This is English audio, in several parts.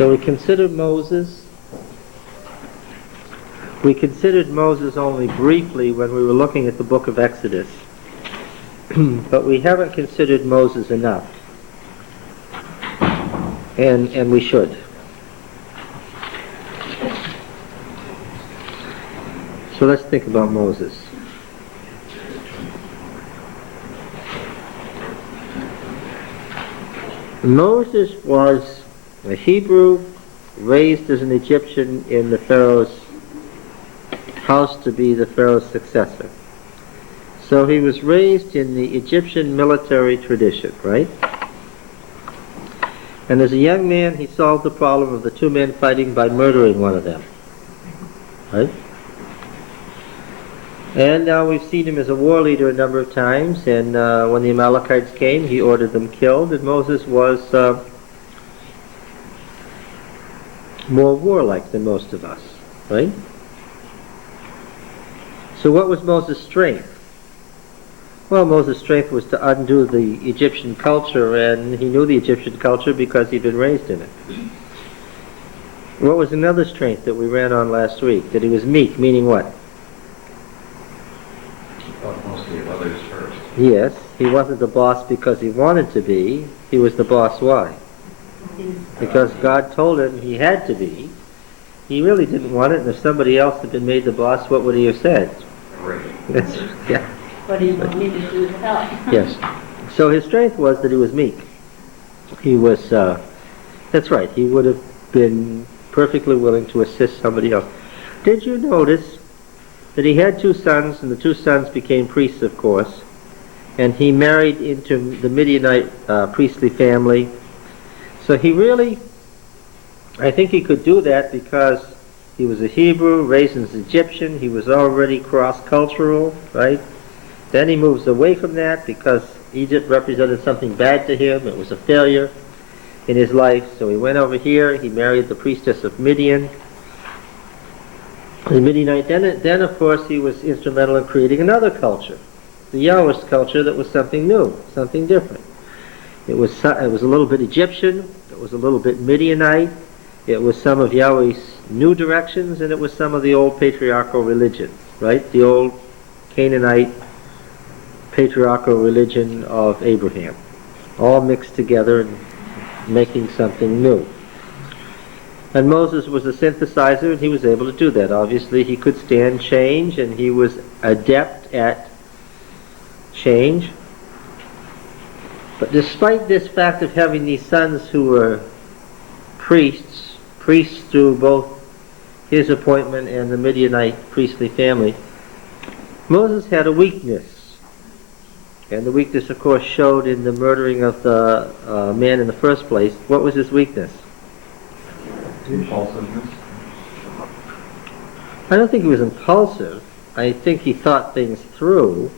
So we considered Moses. We considered Moses only briefly when we were looking at the book of Exodus. But we haven't considered Moses enough. And we should. So let's think about Moses. Moses was a Hebrew raised as an Egyptian in the Pharaoh's house to be the Pharaoh's successor. So he was raised in the Egyptian military tradition, right? And as a young man, he solved the problem of the two men fighting by murdering one of them, right? And now we've seen him as a war leader a number of times, and when the Amalekites came, he ordered them killed, and Moses was more warlike than most of us, right? So what was Moses' strength? Well, Moses' strength was to undo the Egyptian culture, and he knew the Egyptian culture because he'd been raised in it. What was another strength that we ran on last week? That he was meek, meaning what? Mostly of others first. Yes, he wasn't the boss because he wanted to be. He was the boss why? Because God told him he had to be. He really didn't want it, and if somebody else had been made the boss, what would he have said? Right. Yeah. But he wanted to do without. Yes. So his strength was that he was meek. He was, that's right, he would have been perfectly willing to assist somebody else. Did you notice that he had two sons, and the two sons became priests, of course, and he married into the Midianite priestly family. So he really, I think he could do that because he was a Hebrew, raised as an Egyptian, he was already cross-cultural, right? Then he moves away from that because Egypt represented something bad to him. It was a failure in his life. So he went over here, he married the priestess of Midian, the Midianite. Then of course he was instrumental in creating another culture, the Yahwist culture, that was something new, something different. It was a little bit Egyptian, it was a little bit Midianite, it was some of Yahweh's new directions, and it was some of the old patriarchal religion, right? The old Canaanite patriarchal religion of Abraham, all mixed together and making something new. And Moses was a synthesizer, and he was able to do that. Obviously, he could stand change, and he was adept at change. But despite this fact of having these sons who were priests through both his appointment and the Midianite priestly family, Moses had a weakness. And the weakness, of course, showed in the murdering of the man in the first place. What was his weakness? Impulsiveness. I don't think he was impulsive. I think he thought things through.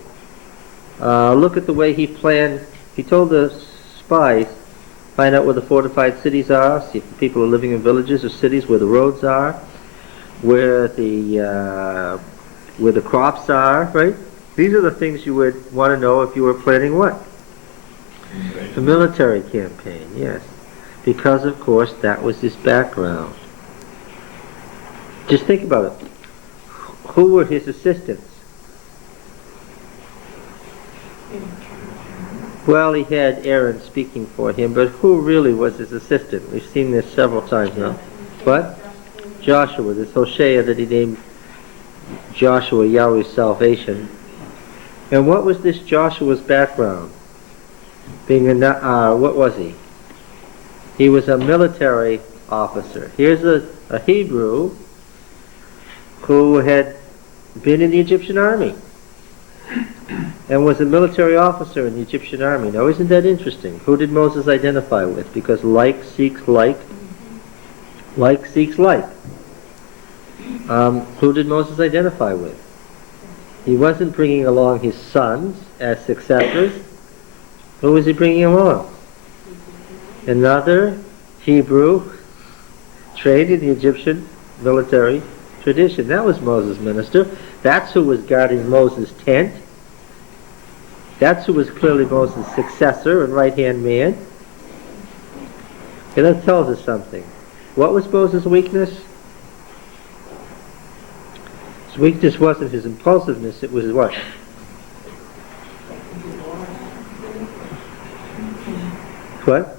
Look at the way he planned. He told the spies, find out where the fortified cities are, see if the people are living in villages or cities, where the roads are, where the crops are, right? These are the things you would want to know if you were planning what? A military campaign, yes. Because, of course, that was his background. Just think about it. Who were his assistants? Well, he had Aaron speaking for him, but who really was his assistant? We've seen this several times now. What? Joshua, this Hosea that he named Joshua, Yahweh's salvation. And what was this Joshua's background? Being what was he? He was a military officer. Here's a Hebrew who had been in the Egyptian army and was a military officer in the Egyptian army. Now, isn't that interesting? Who did Moses identify with? Because like seeks like. Like seeks like. Who did Moses identify with? He wasn't bringing along his sons as successors. Who was he bringing along? Another Hebrew trained in the Egyptian military tradition. That was Moses' minister. That's who was guarding Moses' tent. That's who was clearly Moses' successor and right-hand man. And that tells us something. What was Moses' weakness? His weakness wasn't his impulsiveness, it was what? What?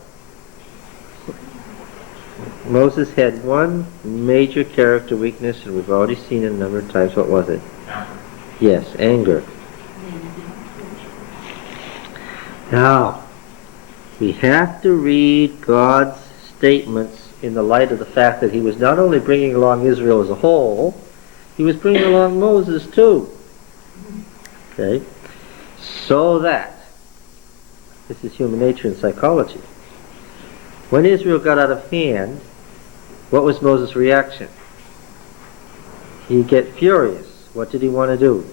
Moses had one major character weakness, and we've already seen it a number of times. What was it? Yes, anger. Now, we have to read God's statements in the light of the fact that he was not only bringing along Israel as a whole, he was bringing along Moses too. Okay? So that, this is human nature and psychology. When Israel got out of hand, what was Moses' reaction? He'd get furious. What did he want to do?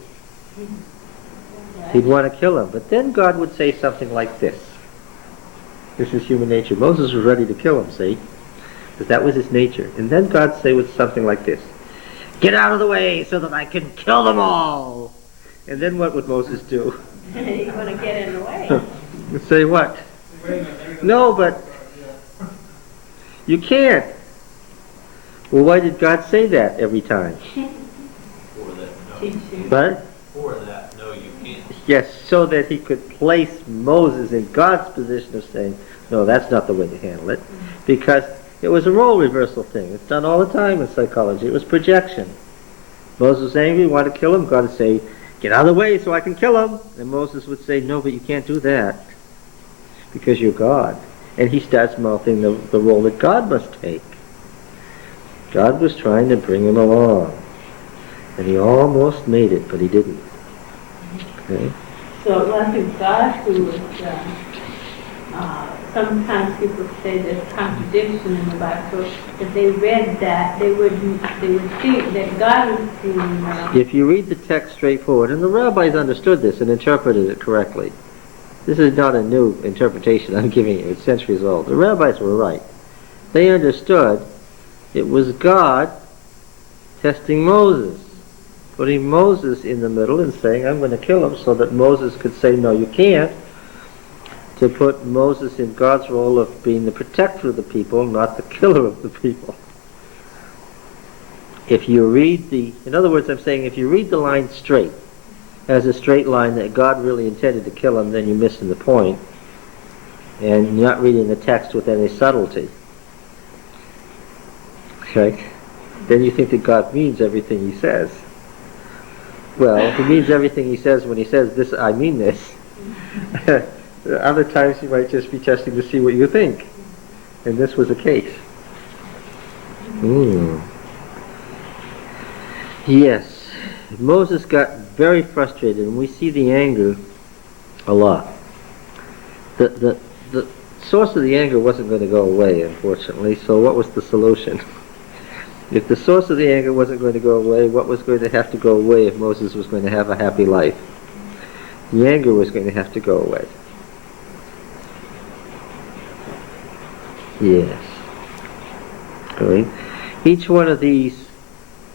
He'd want to kill him. But then God would say something like this. This is human nature. Moses was ready to kill him, see? Because that was his nature. And then God say with something like this. Get out of the way so that I can kill them all. And then what would Moses do? He's going to get in the way. Say what? No, but you can't. Well, why did God say that every time? For that, no. But For that, no, you can't. yes, so that he could place Moses in God's position of saying, no, that's not the way to handle it. Because it was a role reversal thing. It's done all the time in psychology. It was projection. Moses was angry, wanted to kill him. God would say, get out of the way so I can kill him. And Moses would say, no, but you can't do that because you're God. And he starts mouthing the role that God must take. God was trying to bring him along. And he almost made it, but he didn't. Okay? So it wasn't God who was, sometimes people say there's contradiction in the Bible. So if they read that, they would think that God was doing If you read the text straightforward, and the rabbis understood this and interpreted it correctly. This is not a new interpretation I'm giving you. It's centuries old. The rabbis were right. They understood it was God testing Moses, putting Moses in the middle and saying, I'm going to kill him, so that Moses could say, no, you can't, to put Moses in God's role of being the protector of the people, not the killer of the people. If you read in other words, I'm saying, if you read the line straight, as a straight line that God really intended to kill him, then you're missing the point, and you're not reading the text with any subtlety. Okay? Then you think that God means everything he says. Well, he means everything he says when he says this, I mean this. Other times he might just be testing to see what you think. And this was the case. Yes. Moses got very frustrated, and we see the anger a lot. The source of the anger wasn't going to go away, unfortunately, so what was the solution? If the source of the anger wasn't going to go away, what was going to have to go away if Moses was going to have a happy life? The anger was going to have to go away. Yes. All right. Each one of these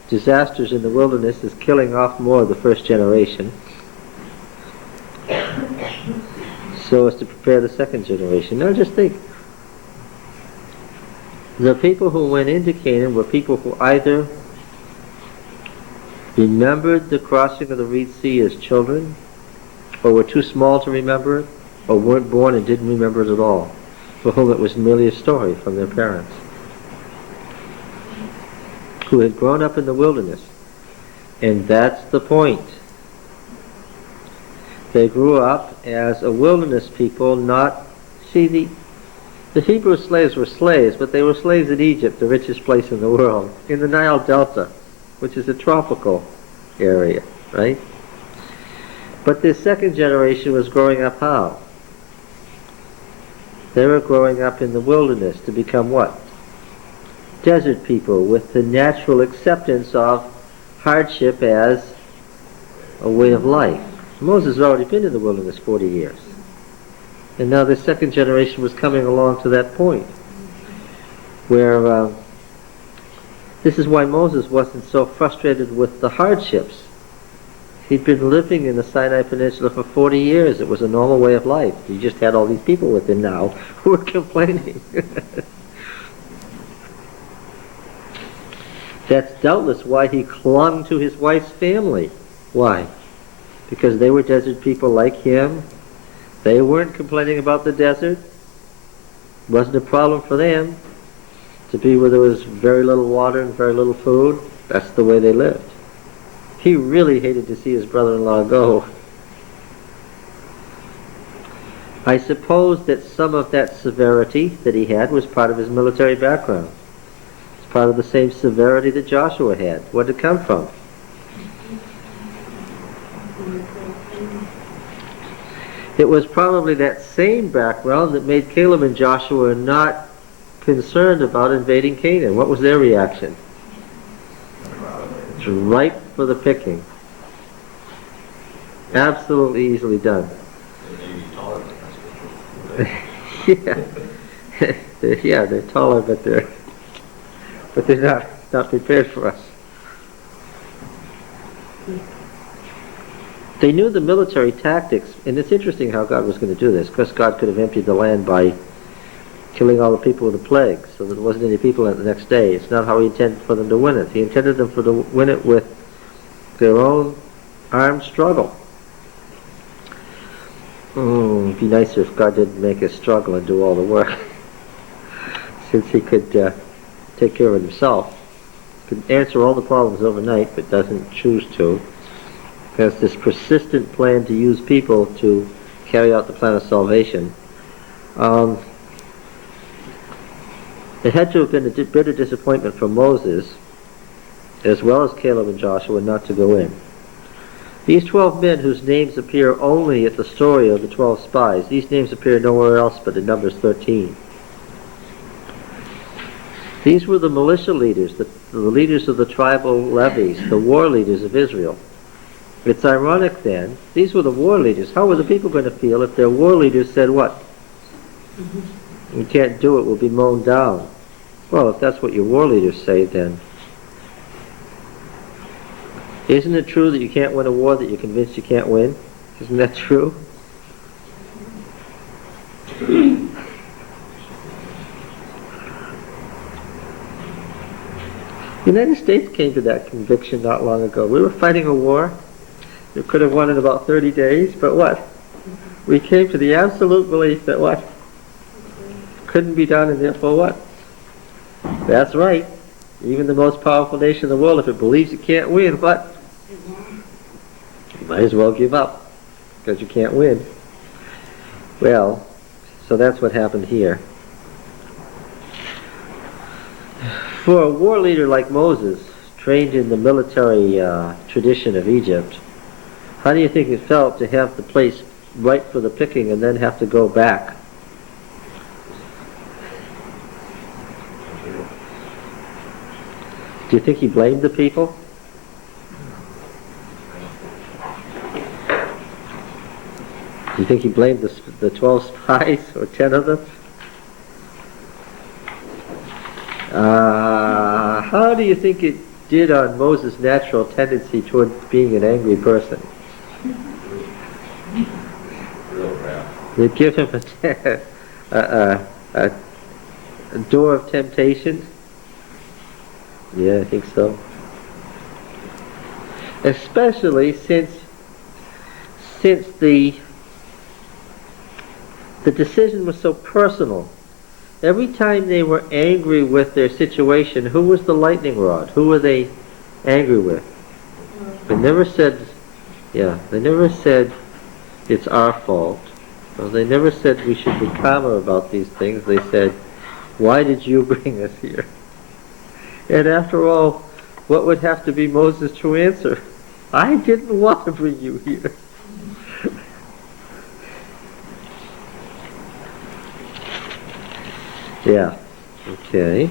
disasters in the wilderness is killing off more of the first generation so as to prepare the second generation. Now just think. The people who went into Canaan were people who either remembered the crossing of the Red Sea as children, or were too small to remember it, or weren't born and didn't remember it at all, for whom it was merely a story from their parents, who had grown up in the wilderness. And that's the point. They grew up as a wilderness people, not... See, the Hebrew slaves were slaves, but they were slaves in Egypt, the richest place in the world, in the Nile Delta, which is a tropical area, right? But this second generation was growing up how? They were growing up in the wilderness to become what? Desert people with the natural acceptance of hardship as a way of life. Moses had already been in the wilderness 40 years. And now the second generation was coming along to that point where this is why Moses wasn't so frustrated with the hardships. He'd been living in the Sinai Peninsula for 40 years. It was a normal way of life. He just had all these people with him now who were complaining. That's doubtless why he clung to his wife's family. Why? Because they were desert people like him. They weren't complaining about the desert. It wasn't a problem for them to be where there was very little water and very little food. That's the way they lived. He really hated to see his brother-in-law go. I suppose that some of that severity that he had was part of his military background. It's part of the same severity that Joshua had. Where did it come from? It was probably that same background that made Caleb and Joshua not concerned about invading Canaan. What was their reaction? It's ripe for the picking. Absolutely easily done. Yeah. Yeah, they're taller, but they're not prepared for us. They knew the military tactics, and it's interesting how God was going to do this, because God could have emptied the land by killing all the people with the plague, so that there wasn't any people in it the next day. It's not how he intended for them to win it. He intended them to win it with their own armed struggle. It'd be nicer if God didn't make us struggle and do all the work, since he could take care of it himself. He could answer all the problems overnight, but doesn't choose to. He has this persistent plan to use people to carry out the plan of salvation. It had to have been a bitter disappointment for Moses, as well as Caleb and Joshua, not to go in. These 12 men whose names appear only at the story of the 12 spies, these names appear nowhere else but in Numbers 13. These were the militia leaders, the leaders of the tribal levies, the war leaders of Israel. It's ironic then, these were the war leaders. How were the people going to feel if their war leaders said what? We can't do it, we'll be mown down. Well, if that's what your war leaders say, then isn't it true that you can't win a war that you're convinced you can't win? Isn't that true? The United States came to that conviction not long ago. We were fighting a war. We could have won in about 30 days, but what? We came to the absolute belief that what? Couldn't be done, and therefore what? That's right. Even the most powerful nation in the world, if it believes it can't win, what? You might as well give up, because you can't win. Well, so that's what happened here. For a war leader like Moses, trained in the military tradition of Egypt, how do you think it felt to have the place ripe for the picking and then have to go back? Do you think he blamed the people? Do you think he blamed the 12 spies or 10 of them? How do you think it did on Moses' natural tendency towards being an angry person? Did it give him a door of temptation? Yeah, I think so. Especially since the decision was so personal. Every time they were angry with their situation, who was the lightning rod? Who were they angry with? They never said, it's our fault. Well, they never said we should be calmer about these things. They said, why did you bring us here? And after all, what would have to be Moses' true answer? I didn't want to bring you here. Yeah, okay.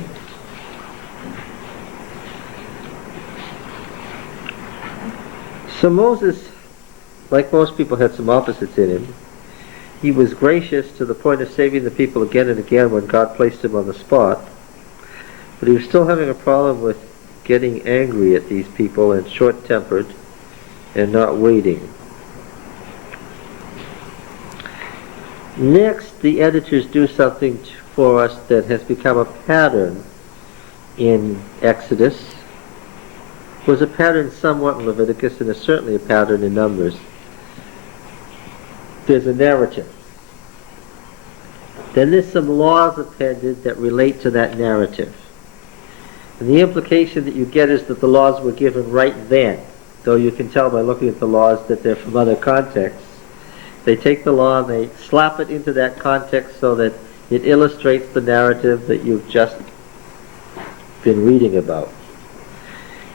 So Moses, like most people, had some opposites in him. He was gracious to the point of saving the people again and again when God placed him on the spot. But he was still having a problem with getting angry at these people and short-tempered and not waiting. Next, the editors do something for us that has become a pattern in Exodus was a pattern somewhat in Leviticus, and is certainly a pattern in Numbers. There's a narrative. Then there's some laws appended that relate to that narrative. And the implication that you get is that the laws were given right then, though you can tell by looking at the laws that they're from other contexts. They take the law and they slap it into that context so that it illustrates the narrative that you've just been reading about.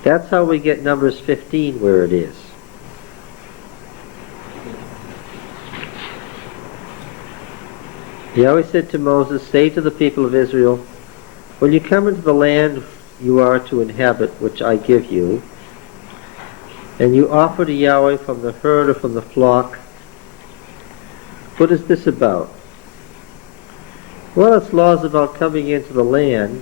That's how we get Numbers 15 where it is. Yahweh said to Moses, "Say to the people of Israel, when you come into the land you are to inhabit, which I give you, and you offer to Yahweh from the herd or from the flock." What is this about? Well, it's laws about coming into the land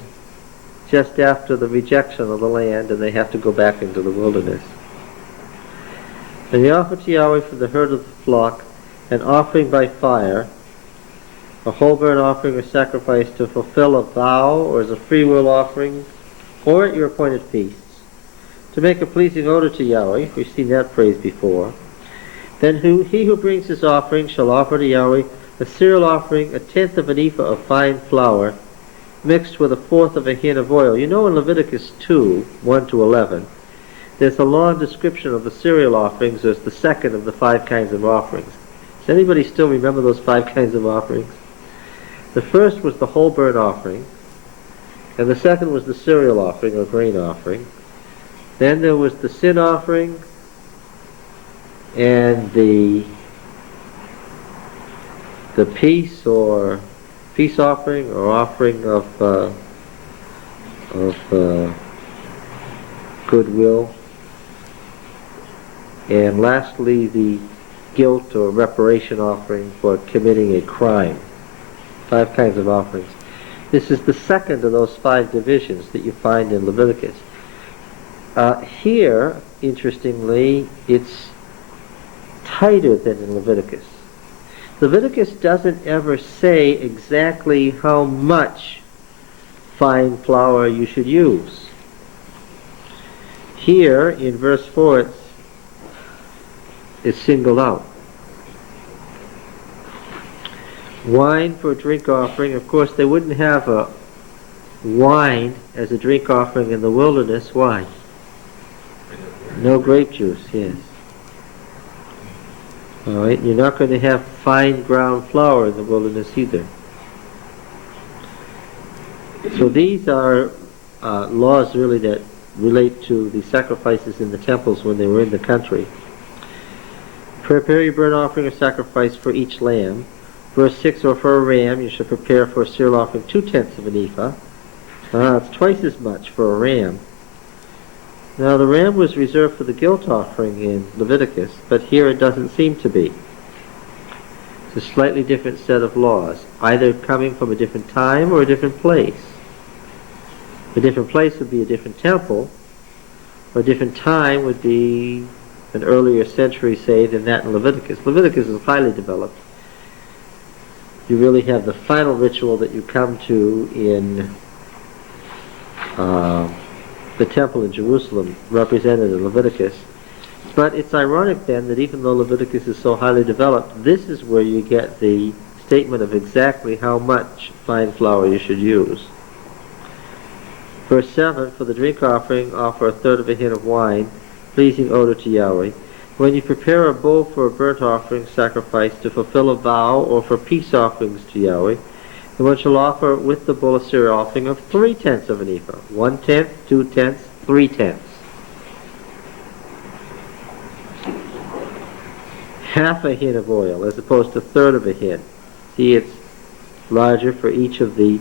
just after the rejection of the land, and they have to go back into the wilderness. And you offer to Yahweh from the herd of the flock an offering by fire, a whole burnt offering or sacrifice to fulfill a vow, or as a free will offering, or at your appointed feasts, to make a pleasing odor to Yahweh. We've seen that phrase before. Then he who brings his offering shall offer to Yahweh a cereal offering, a tenth of an ephah of fine flour, mixed with a fourth of a hin of oil. You know in Leviticus 2, 1 to 11, there's a long description of the cereal offerings as the second of the 5 kinds of offerings. Does anybody still remember those 5 kinds of offerings? The first was the whole burnt offering, and the second was the cereal offering or grain offering. Then there was the sin offering, and the peace offering or offering of goodwill, and lastly the guilt or reparation offering for committing a crime. 5 kinds of offerings. This is the second of those 5 divisions that you find in Leviticus. Here, interestingly, it's tighter than in Leviticus. Leviticus doesn't ever say exactly how much fine flour you should use. Here, in verse 4, it's singled out. Wine for a drink offering. Of course, they wouldn't have a wine as a drink offering in the wilderness. Why? No grape juice, yes. All right, you're not going to have fine ground flour in the wilderness either. So these are laws really that relate to the sacrifices in the temples when they were in the country. Prepare your burnt offering or sacrifice for each lamb. Verse 6, or for a ram, you should prepare for a cereal offering 2/10 of an ephah. It's twice as much for a ram. Now the ram was reserved for the guilt offering in Leviticus, but here it doesn't seem to be. It's a slightly different set of laws, either coming from a different time or a different place. A different place would be a different temple, or a different time would be an earlier century, say, than that in Leviticus. Leviticus is highly developed. You really have the final ritual that you come to in the temple in Jerusalem, represented in Leviticus. But it's ironic then that even though Leviticus is so highly developed, this is where you get the statement of exactly how much fine flour you should use. Verse 7, for the drink offering, offer a third of a hin of wine, pleasing odor to Yahweh. When you prepare a bull for a burnt offering sacrifice to fulfill a vow or for peace offerings to Yahweh, the one shall offer with the bull a cereal offering of 3/10 of an ephah. 1/10, 2/10, 3/10. Half a hin of oil as opposed to a third of a hin. See, it's larger for each of the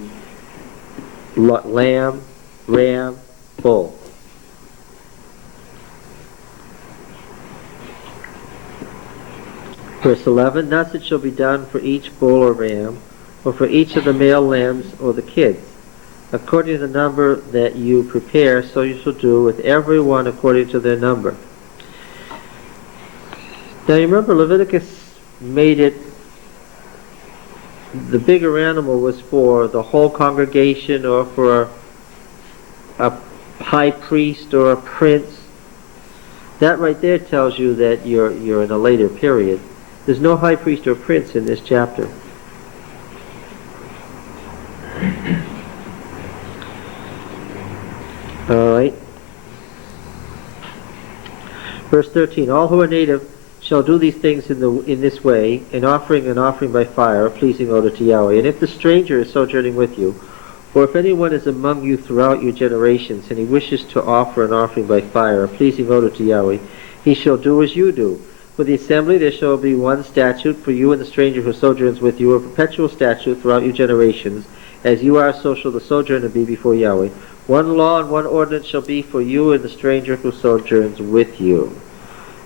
lamb, ram, bull. Verse 11, thus it shall be done for each bull or ram, or for each of the male lambs or the kids. According to the number that you prepare, so you shall do with every one according to their number. Now you remember Leviticus made it, the bigger animal was for the whole congregation or for a high priest or a prince That right there tells you that you're in a later period. There's no high priest or prince in this chapter. All right. Verse 13, all who are native shall do these things in this way, an offering by fire, a pleasing odor to Yahweh. And if the stranger is sojourning with you, or if anyone is among you throughout your generations, and he wishes to offer an offering by fire, a pleasing odor to Yahweh, he shall do as you do. For the assembly there shall be one statute for you and the stranger who sojourns with you, a perpetual statute throughout your generations, as you are, so shall the sojourner be before Yahweh. One law and one ordinance shall be for you and the stranger who sojourns with you.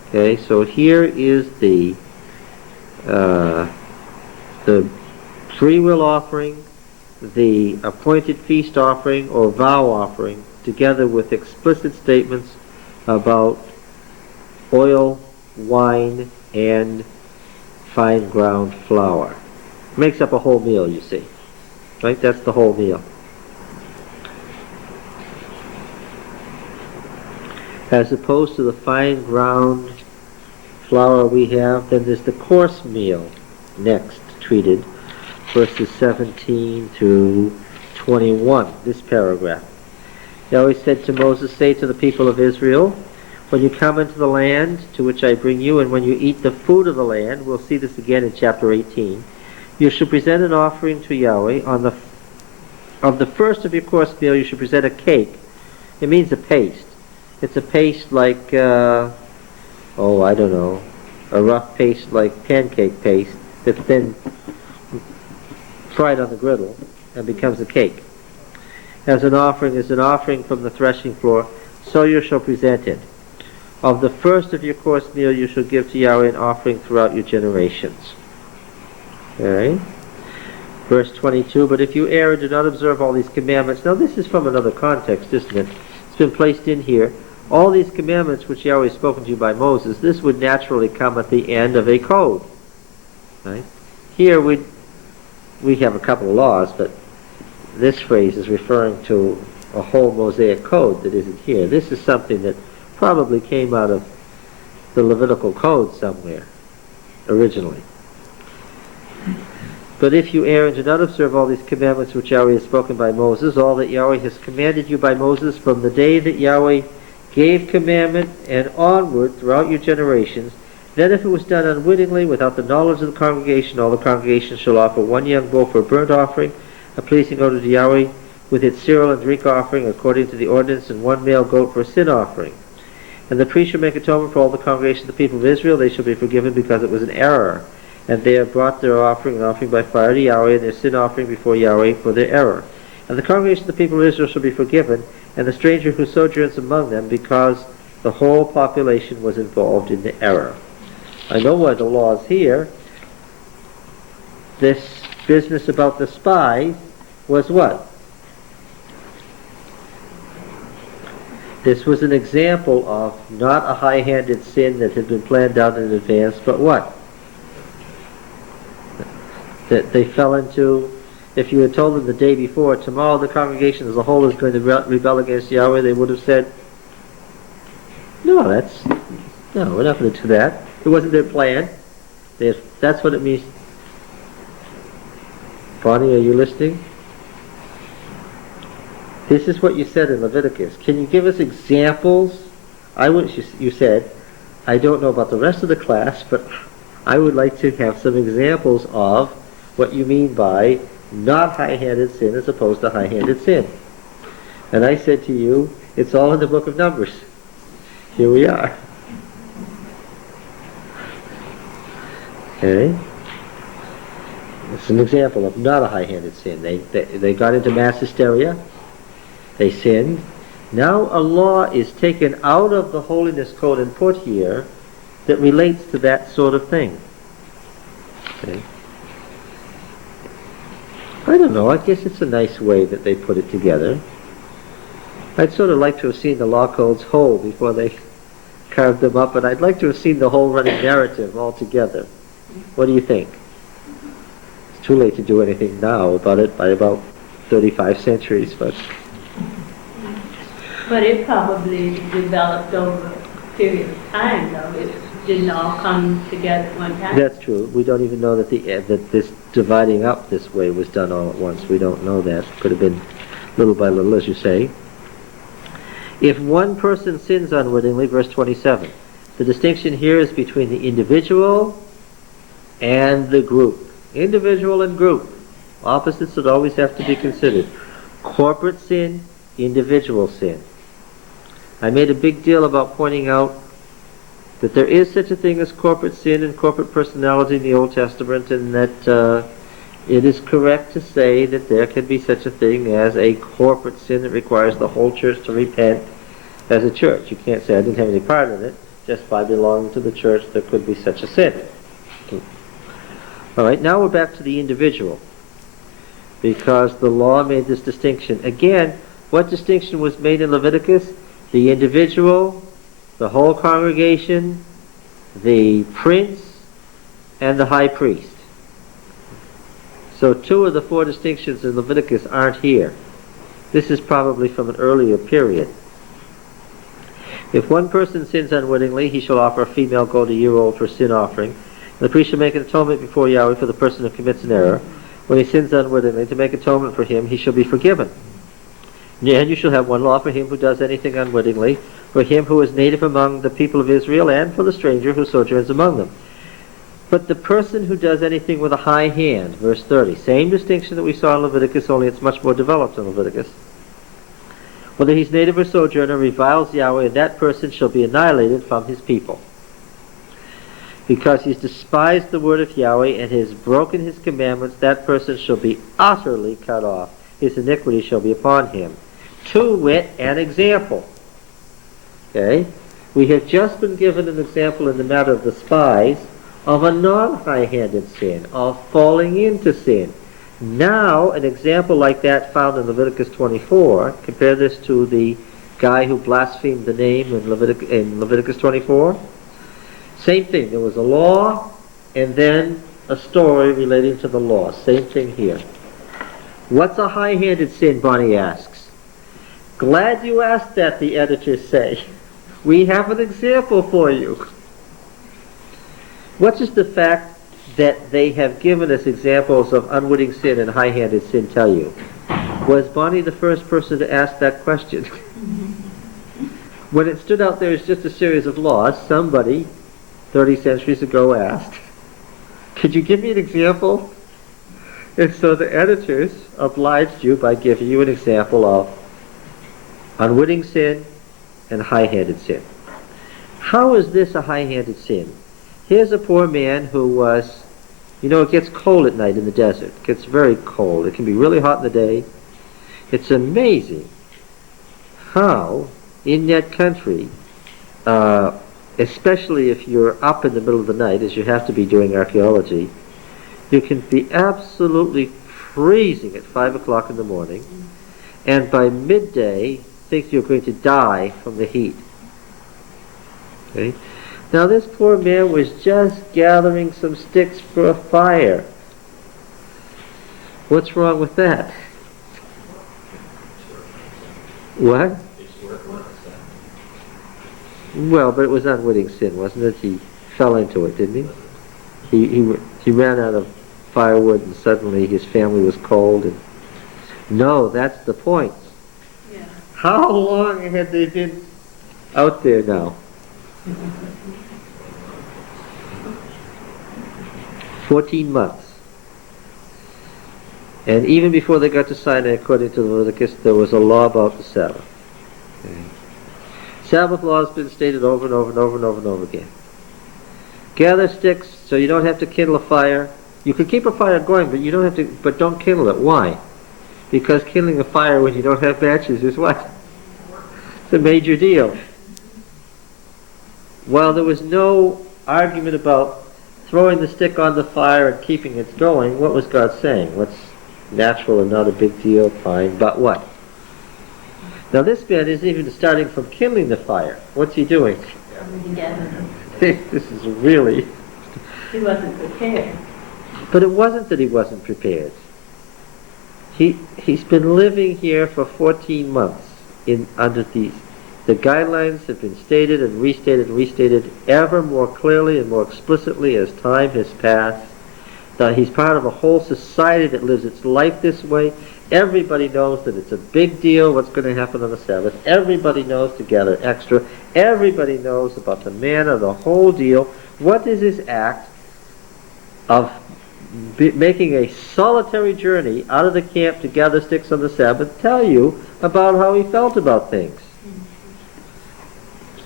Okay, so here is the free will offering, the appointed feast offering or vow offering, together with explicit statements about oil, wine, and fine ground flour. Makes up a whole meal, you see. Right? That's the whole meal. As opposed to the fine ground flour we have, then there's the coarse meal next treated, verses 17 through 21, this paragraph. Yahweh said to Moses, say to the people of Israel, when you come into the land to which I bring you, and when you eat the food of the land, we'll see this again in chapter 18, you should present an offering to Yahweh. Of the first of your course meal, you should present a cake. It means a paste. It's a paste like, I don't know, a rough paste like pancake paste that's then fried on the griddle and becomes a cake. As an offering is an offering from the threshing floor, so you shall present it. Of the first of your course meal you shall give to Yahweh an offering throughout your generations. Okay. Verse 22, but if you err and do not observe all these commandments, now this is from another context, isn't it? It's been placed in here. All these commandments which Yahweh has spoken to you by Moses, this would naturally come at the end of a code. Right? Here we have a couple of laws, but this phrase is referring to a whole Mosaic code that isn't here. This is something that probably came out of the Levitical code somewhere, originally. But if you err and do not observe all these commandments which Yahweh has spoken by Moses, all that Yahweh has commanded you by Moses from the day that Yahweh gave commandment and onward throughout your generations, then if it was done unwittingly, without the knowledge of the congregation, all the congregation shall offer one young bull for a burnt offering, a pleasing odor to Yahweh, with its cereal and drink offering according to the ordinance, and one male goat for a sin offering. And the priest shall make atonement for all the congregation of the people of Israel. They shall be forgiven because it was an error. And they have brought their offering, an offering by fire to Yahweh, and their sin offering before Yahweh for their error. And the congregation of the people of Israel shall be forgiven, and the stranger who sojourns among them, because the whole population was involved in the error. I know why the law is here. This business about the spies was what? This was an example of not a high-handed sin that had been planned out in advance, but what? That they fell into. If you had told them the day before, tomorrow the congregation as a whole is going to rebel against Yahweh, they would have said, no, we're not going to do that. It wasn't their plan. That's what it means. Bonnie, are you listening? This is what you said in Leviticus. Can you give us examples? You said, I don't know about the rest of the class, but I would like to have some examples of what you mean by not high-handed sin as opposed to high-handed sin. And I said to you, it's all in the book of Numbers. Here we are. Okay? It's an example of not a high-handed sin. They got into mass hysteria. They sinned. Now a law is taken out of the holiness code and put here that relates to that sort of thing. Okay? I don't know. I guess it's a nice way that they put it together. I'd sort of like to have seen the law codes whole before they carved them up, and I'd like to have seen the whole running narrative all together. What do you think? It's too late to do anything now about it by about 35 centuries, but it probably developed over period of time, though. It didn't all come together at one time. That's true. We don't even know that that this dividing up this way was done all at once. We don't know that. Could have been little by little, as you say. If one person sins unwittingly, verse 27, the distinction here is between the individual and the group. Individual and group. Opposites would always have to be considered. Corporate sin, individual sin. I made a big deal about pointing out that there is such a thing as corporate sin and corporate personality in the Old Testament, and that it is correct to say that there can be such a thing as a corporate sin that requires the whole church to repent as a church. You can't say I didn't have any part in it. Just by belonging to the church there could be such a sin. All right, now we're back to the individual, because the law made this distinction. Again, what distinction was made in Leviticus? The individual, the whole congregation, the prince, and the high priest. So 2 of the 4 distinctions in Leviticus aren't here. This is probably from an earlier period. If one person sins unwittingly, he shall offer a female goat a year old for sin offering. And the priest shall make an atonement before Yahweh for the person who commits an error. When he sins unwittingly, to make atonement for him, he shall be forgiven. And you shall have one law for him who does anything unwittingly, for him who is native among the people of Israel, and for the stranger who sojourns among them. But the person who does anything with a high hand, verse 30, same distinction that we saw in Leviticus, only it's much more developed in Leviticus. Whether he's native or sojourner, reviles Yahweh, and that person shall be annihilated from his people. Because he's despised the word of Yahweh and has broken his commandments, that person shall be utterly cut off. His iniquity shall be upon him. To wit, an example. Okay? We have just been given an example in the matter of the spies of a non-high-handed sin, of falling into sin. Now, an example like that found in Leviticus 24, compare this to the guy who blasphemed the name in Leviticus 24. Same thing, there was a law, and then a story relating to the law. Same thing here. What's a high-handed sin, Bonnie asks. Glad you asked that, the editors say. We have an example for you. What does the fact that they have given us examples of unwitting sin and high-handed sin tell you? Was Bonnie the first person to ask that question? When it stood out there as just a series of laws, somebody 30 centuries ago asked, could you give me an example? And so the editors obliged you by giving you an example of unwitting sin and high-handed sin. How is this a high-handed sin? Here's a poor man who was, it gets cold at night in the desert. It gets very cold. It can be really hot in the day. It's amazing how in that country, especially if you're up in the middle of the night, as you have to be doing archaeology, you can be absolutely freezing at 5 o'clock in the morning, and by midday think you're going to die from the heat. Okay? Now this poor man was just gathering some sticks for a fire. What's wrong with that? What? Well, but it was unwitting sin, wasn't it? He fell into it, didn't he? He ran out of firewood, and suddenly his family was cold. And no, that's the point. Yeah. How long had they been out there now? 14 months. And even before they got to Sinai, according to Leviticus, there was a law about the Sabbath. Okay. Sabbath law has been stated over and over and over and over and over again. Gather sticks so you don't have to kindle a fire. You can keep a fire going, but you don't have to. But don't kindle it. Why? Because kindling a fire when you don't have matches is what? It's a major deal. While there was no argument about throwing the stick on the fire and keeping it going, what was God saying? What's natural and not a big deal? Fine, but what? Now this man isn't even starting from kindling the fire. What's he doing? This is really... He wasn't prepared. But it wasn't that he wasn't prepared. He's been living here for 14 months under these The guidelines have been stated and restated ever more clearly and more explicitly as time has passed. That he's part of a whole society that lives its life this way. Everybody knows that it's a big deal what's going to happen on the Sabbath. Everybody knows to gather extra. Everybody knows about the manna, the whole deal. What is his act of making a solitary journey out of the camp to gather sticks on the Sabbath tell you about how he felt about things?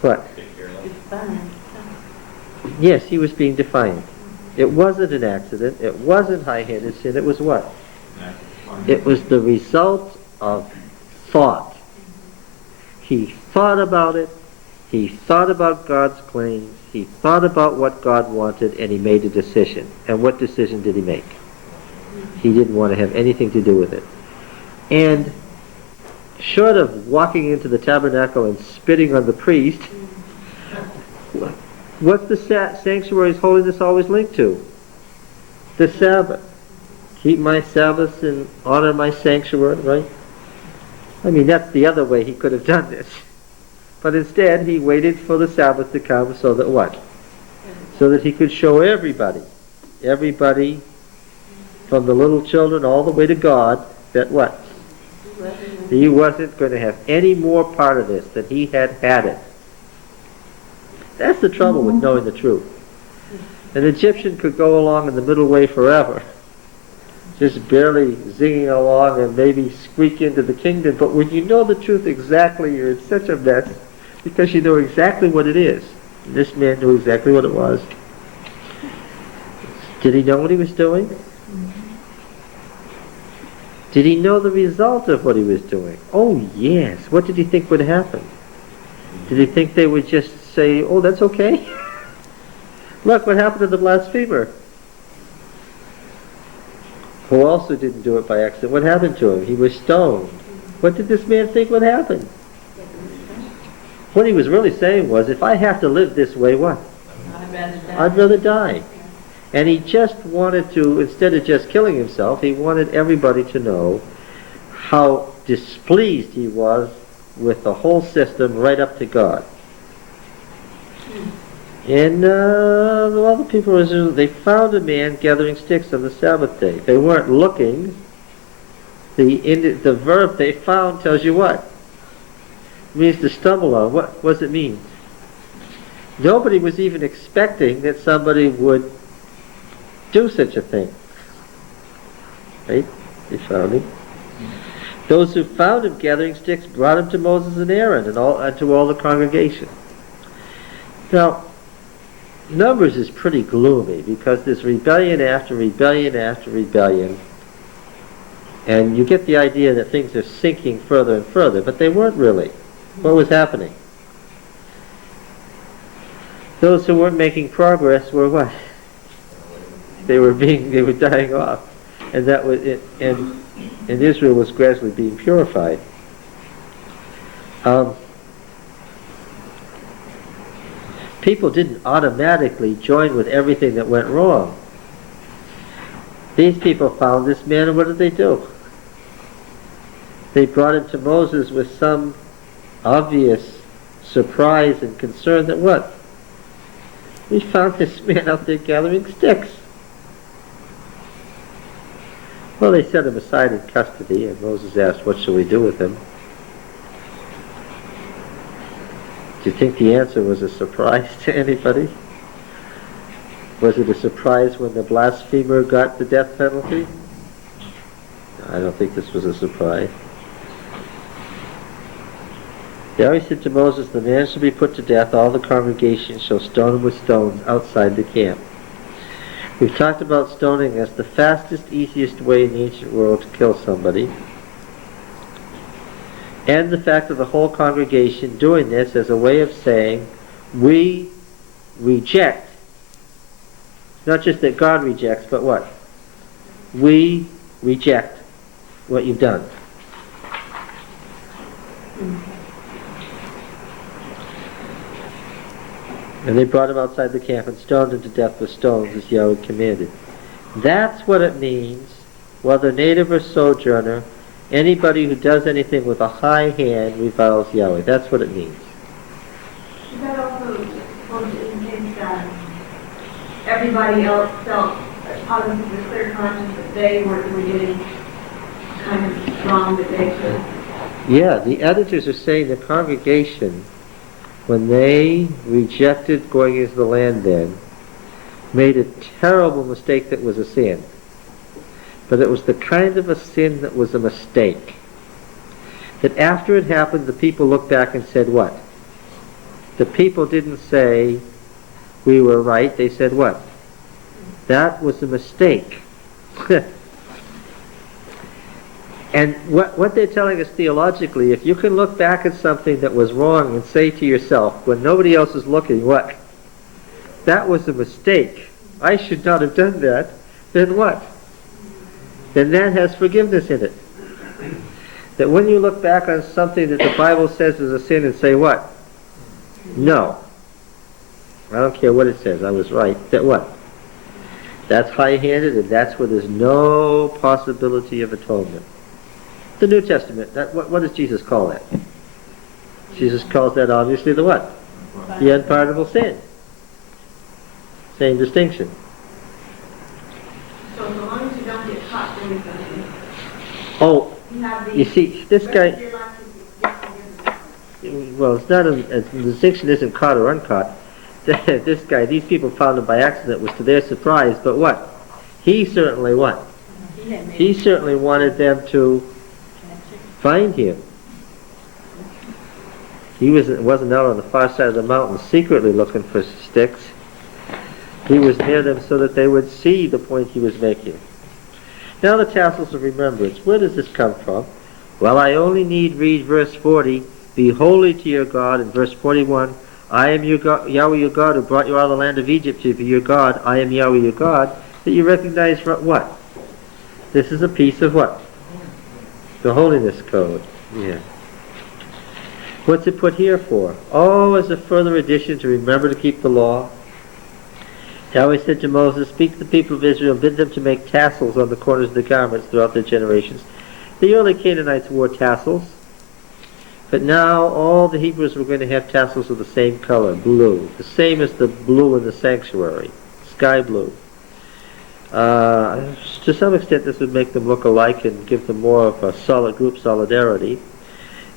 What? It's fine. Yes, he was being defiant. It wasn't an accident. It wasn't high-handed sin. It was what? It was the result of thought. He thought about it. He thought about God's claims. He thought about what God wanted, and he made a decision. And what decision did he make? He didn't want to have anything to do with it. And short of walking into the tabernacle and spitting on the priest, what's the sanctuary's holiness always linked to? The Sabbath. Keep my Sabbaths and honor my sanctuary, right? I mean, that's the other way he could have done this. But instead, he waited for the Sabbath to come so that what? So that he could show everybody from the little children all the way to God, that what? He wasn't going to have any more part of this than he had it. That's the trouble with knowing the truth. An Egyptian could go along in the middle way forever, just barely zinging along and maybe squeak into the kingdom, but when you know the truth exactly, you're in such a mess because you know exactly what it is. And this man knew exactly what it was. Did he know what he was doing? Did he know the result of what he was doing? Oh yes. What did he think would happen? Did he think they would just say, oh, that's okay? Look what happened to the blasphemer, who also didn't do it by accident. What happened to him? He was stoned. What did this man think would happen? What he was really saying was, if I have to live this way, what? I'd rather die. And he just wanted to, instead of just killing himself, he wanted everybody to know how displeased he was with the whole system right up to God. And the other people, they found a man gathering sticks on the Sabbath day. They weren't looking. The verb they found tells you what? It means to stumble on. What does it mean? Nobody was even expecting that somebody would do such a thing. Right? They found him. Those who found him gathering sticks brought him to Moses and Aaron and to all the congregation. Now, Numbers is pretty gloomy because there's rebellion after rebellion after rebellion. And you get the idea that things are sinking further and further, but they weren't really. What was happening? Those who weren't making progress were what? They were dying off. And that was it, and Israel was gradually being purified. People didn't automatically join with everything that went wrong. These people found this man, and what did they do? They brought him to Moses with some obvious surprise and concern that what? We found this man out there gathering sticks. Well, they set him aside in custody, and Moses asked, what shall we do with him? Do you think the answer was a surprise to anybody? Was it a surprise when the blasphemer got the death penalty? I don't think this was a surprise. Yahweh said to Moses, the man shall be put to death, all the congregation shall stone him with stones outside the camp. We've talked about stoning as the fastest, easiest way in the ancient world to kill somebody. And the fact of the whole congregation doing this as a way of saying, we reject, not just that God rejects, but what? We reject what you've done. And they brought him outside the camp and stoned him to death with stones as Yahweh commanded. That's what it means, whether native or sojourner, anybody who does anything with a high hand reviles Yahweh. That's what it means. Is that also supposed to indicate that everybody else felt out of the clear conscience that they were getting kind of wrong, that they could? Yeah, the editors are saying the congregation, when they rejected going into the land then, made a terrible mistake that was a sin. But it was the kind of a sin that was a mistake. That after it happened, the people looked back and said what? The people didn't say, we were right. They said what? That was a mistake. And what they're telling us theologically, if you can look back at something that was wrong and say to yourself, when nobody else is looking, what? That was a mistake. I should not have done that. Then what? Then that has forgiveness in it. That when you look back on something that the Bible says is a sin and say what? No. I don't care what it says. I was right. That what? That's high-handed, and that's where there's no possibility of atonement. The New Testament, what does Jesus call that? Jesus calls that obviously the what? The unpardonable sin. Same distinction. So as long as you don't get caught doing something, Oh, you have the... you see, this rest guy... of your life to get Well, it's not the distinction isn't caught or uncaught. This guy, these people found him by accident, was to their surprise, but what? He certainly what? He certainly wanted them to find him. He wasn't out on the far side of the mountain secretly looking for sticks. He was near them so that they would see the point he was making. Now the tassels of remembrance. Where does this come from? Well, I only need read verse 40. Be holy to your God. In verse 41, I am your God, Yahweh your God, who brought you out of the land of Egypt to be your God. I am Yahweh your God. That you recognize what? This is a piece of what? The holiness code. Yeah. What's it put here for? Oh, as a further addition to remember to keep the law. Yahweh said to Moses, speak to the people of Israel, bid them to make tassels on the corners of the garments throughout their generations. The early Canaanites wore tassels, but now all the Hebrews were going to have tassels of the same color, blue, the same as the blue in the sanctuary, sky blue. To some extent this would make them look alike and give them more of a solid group solidarity.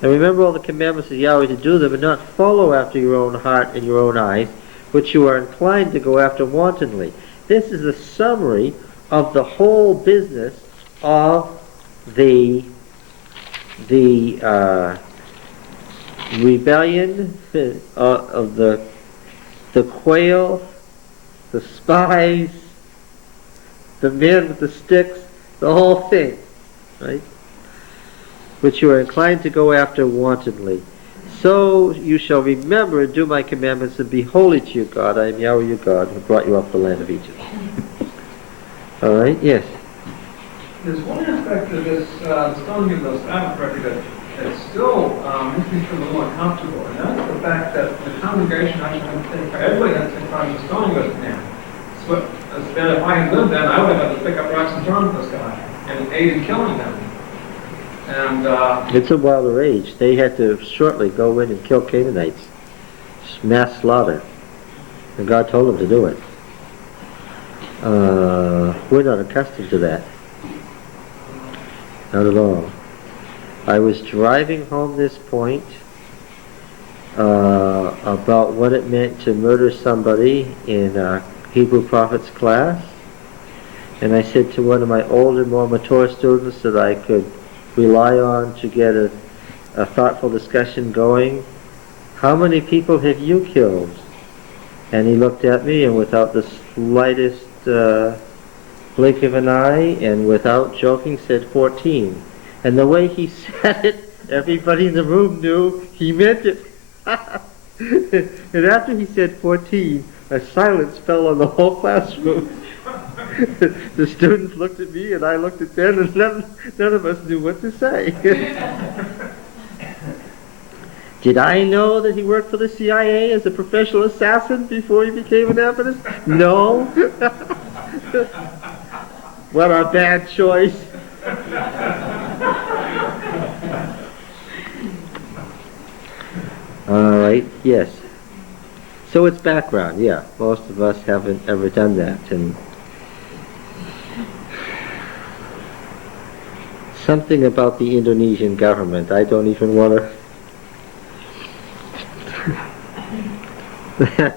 And remember all the commandments of Yahweh to do them and not follow after your own heart and your own eyes, which you are inclined to go after wantonly. This is a summary of the whole business of the rebellion, of the quail, the spies, the men with the sticks, the whole thing, right? Which you are inclined to go after wantonly. So you shall remember and do my commandments and be holy to your God. I am Yahweh your God who brought you up the land of Egypt. All right, yes. There's one aspect of this stoning of those Sabbath records that still makes me feel a little more comfortable, and that's the fact that the congregation actually had to take part, everybody had to take part in the stoning of this man. So then if I had lived then, I would have had to pick up rocks and throw them at this guy and aid in killing them. And it's a wilder age. They had to shortly go in and kill Canaanites. Mass slaughter. And God told them to do it. We're not accustomed to that. Not at all. I was driving home this point about what it meant to murder somebody in a Hebrew prophets class. And I said to one of my older, more mature students that I could rely on to get a thoughtful discussion going, how many people have you killed? And he looked at me and without the slightest blink of an eye and without joking said 14. And the way he said it, everybody in the room knew he meant it. And after he said 14, a silence fell on the whole classroom. The students looked at me and I looked at them and none of us knew what to say. Did I know that he worked for the CIA as a professional assassin before he became an Adventist? No. What a bad choice. All right, yes. So it's background, yeah. Most of us haven't ever done that. And something about the Indonesian government, I don't even want to...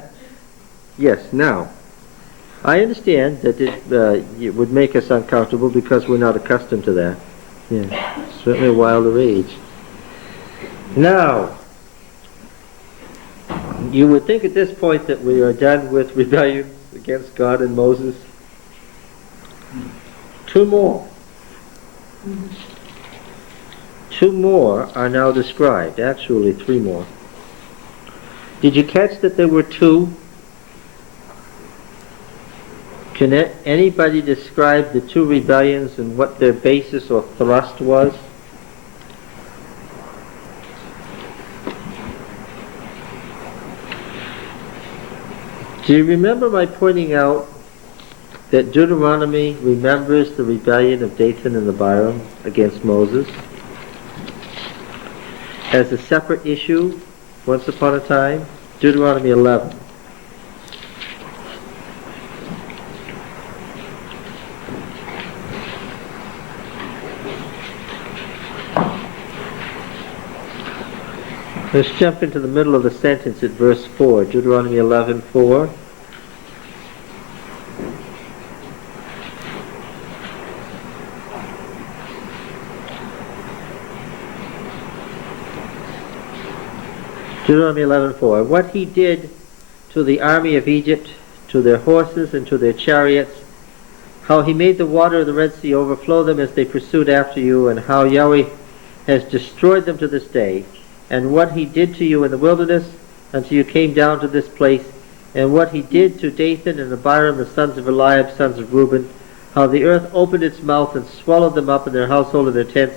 Yes, now, I understand that it would make us uncomfortable because we're not accustomed to that. Yeah, certainly a wilder age. Now, you would think at this point that we are done with rebellion against God and Moses. Two more. Two more are now described. Actually, three more. Did you catch that there were two? Can anybody describe the two rebellions and what their basis or thrust was? Do you remember my pointing out that Deuteronomy remembers the rebellion of Dathan and Abiram against Moses as a separate issue once upon a time? Deuteronomy 11. Let's jump into the middle of the sentence at verse 4, Deuteronomy 11:4. Deuteronomy 11:4. What he did to the army of Egypt, to their horses and to their chariots, how he made the water of the Red Sea overflow them as they pursued after you, and how Yahweh has destroyed them to this day, and what he did to you in the wilderness until you came down to this place, and what he did to Dathan and Abiram, the sons of Eliab, sons of Reuben, how the earth opened its mouth and swallowed them up in their household and their tents,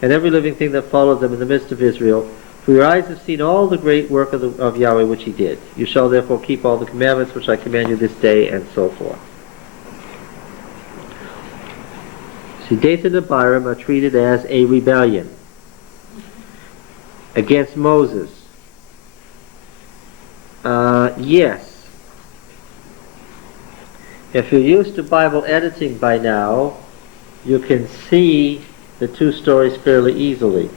and every living thing that followed them in the midst of Israel. For your eyes have seen all the great work of Yahweh which he did. You shall therefore keep all the commandments which I command you this day, and so forth. See, Dathan and Abiram are treated as a rebellion against Moses. Yes. If you're used to Bible editing by now, you can see the two stories fairly easily,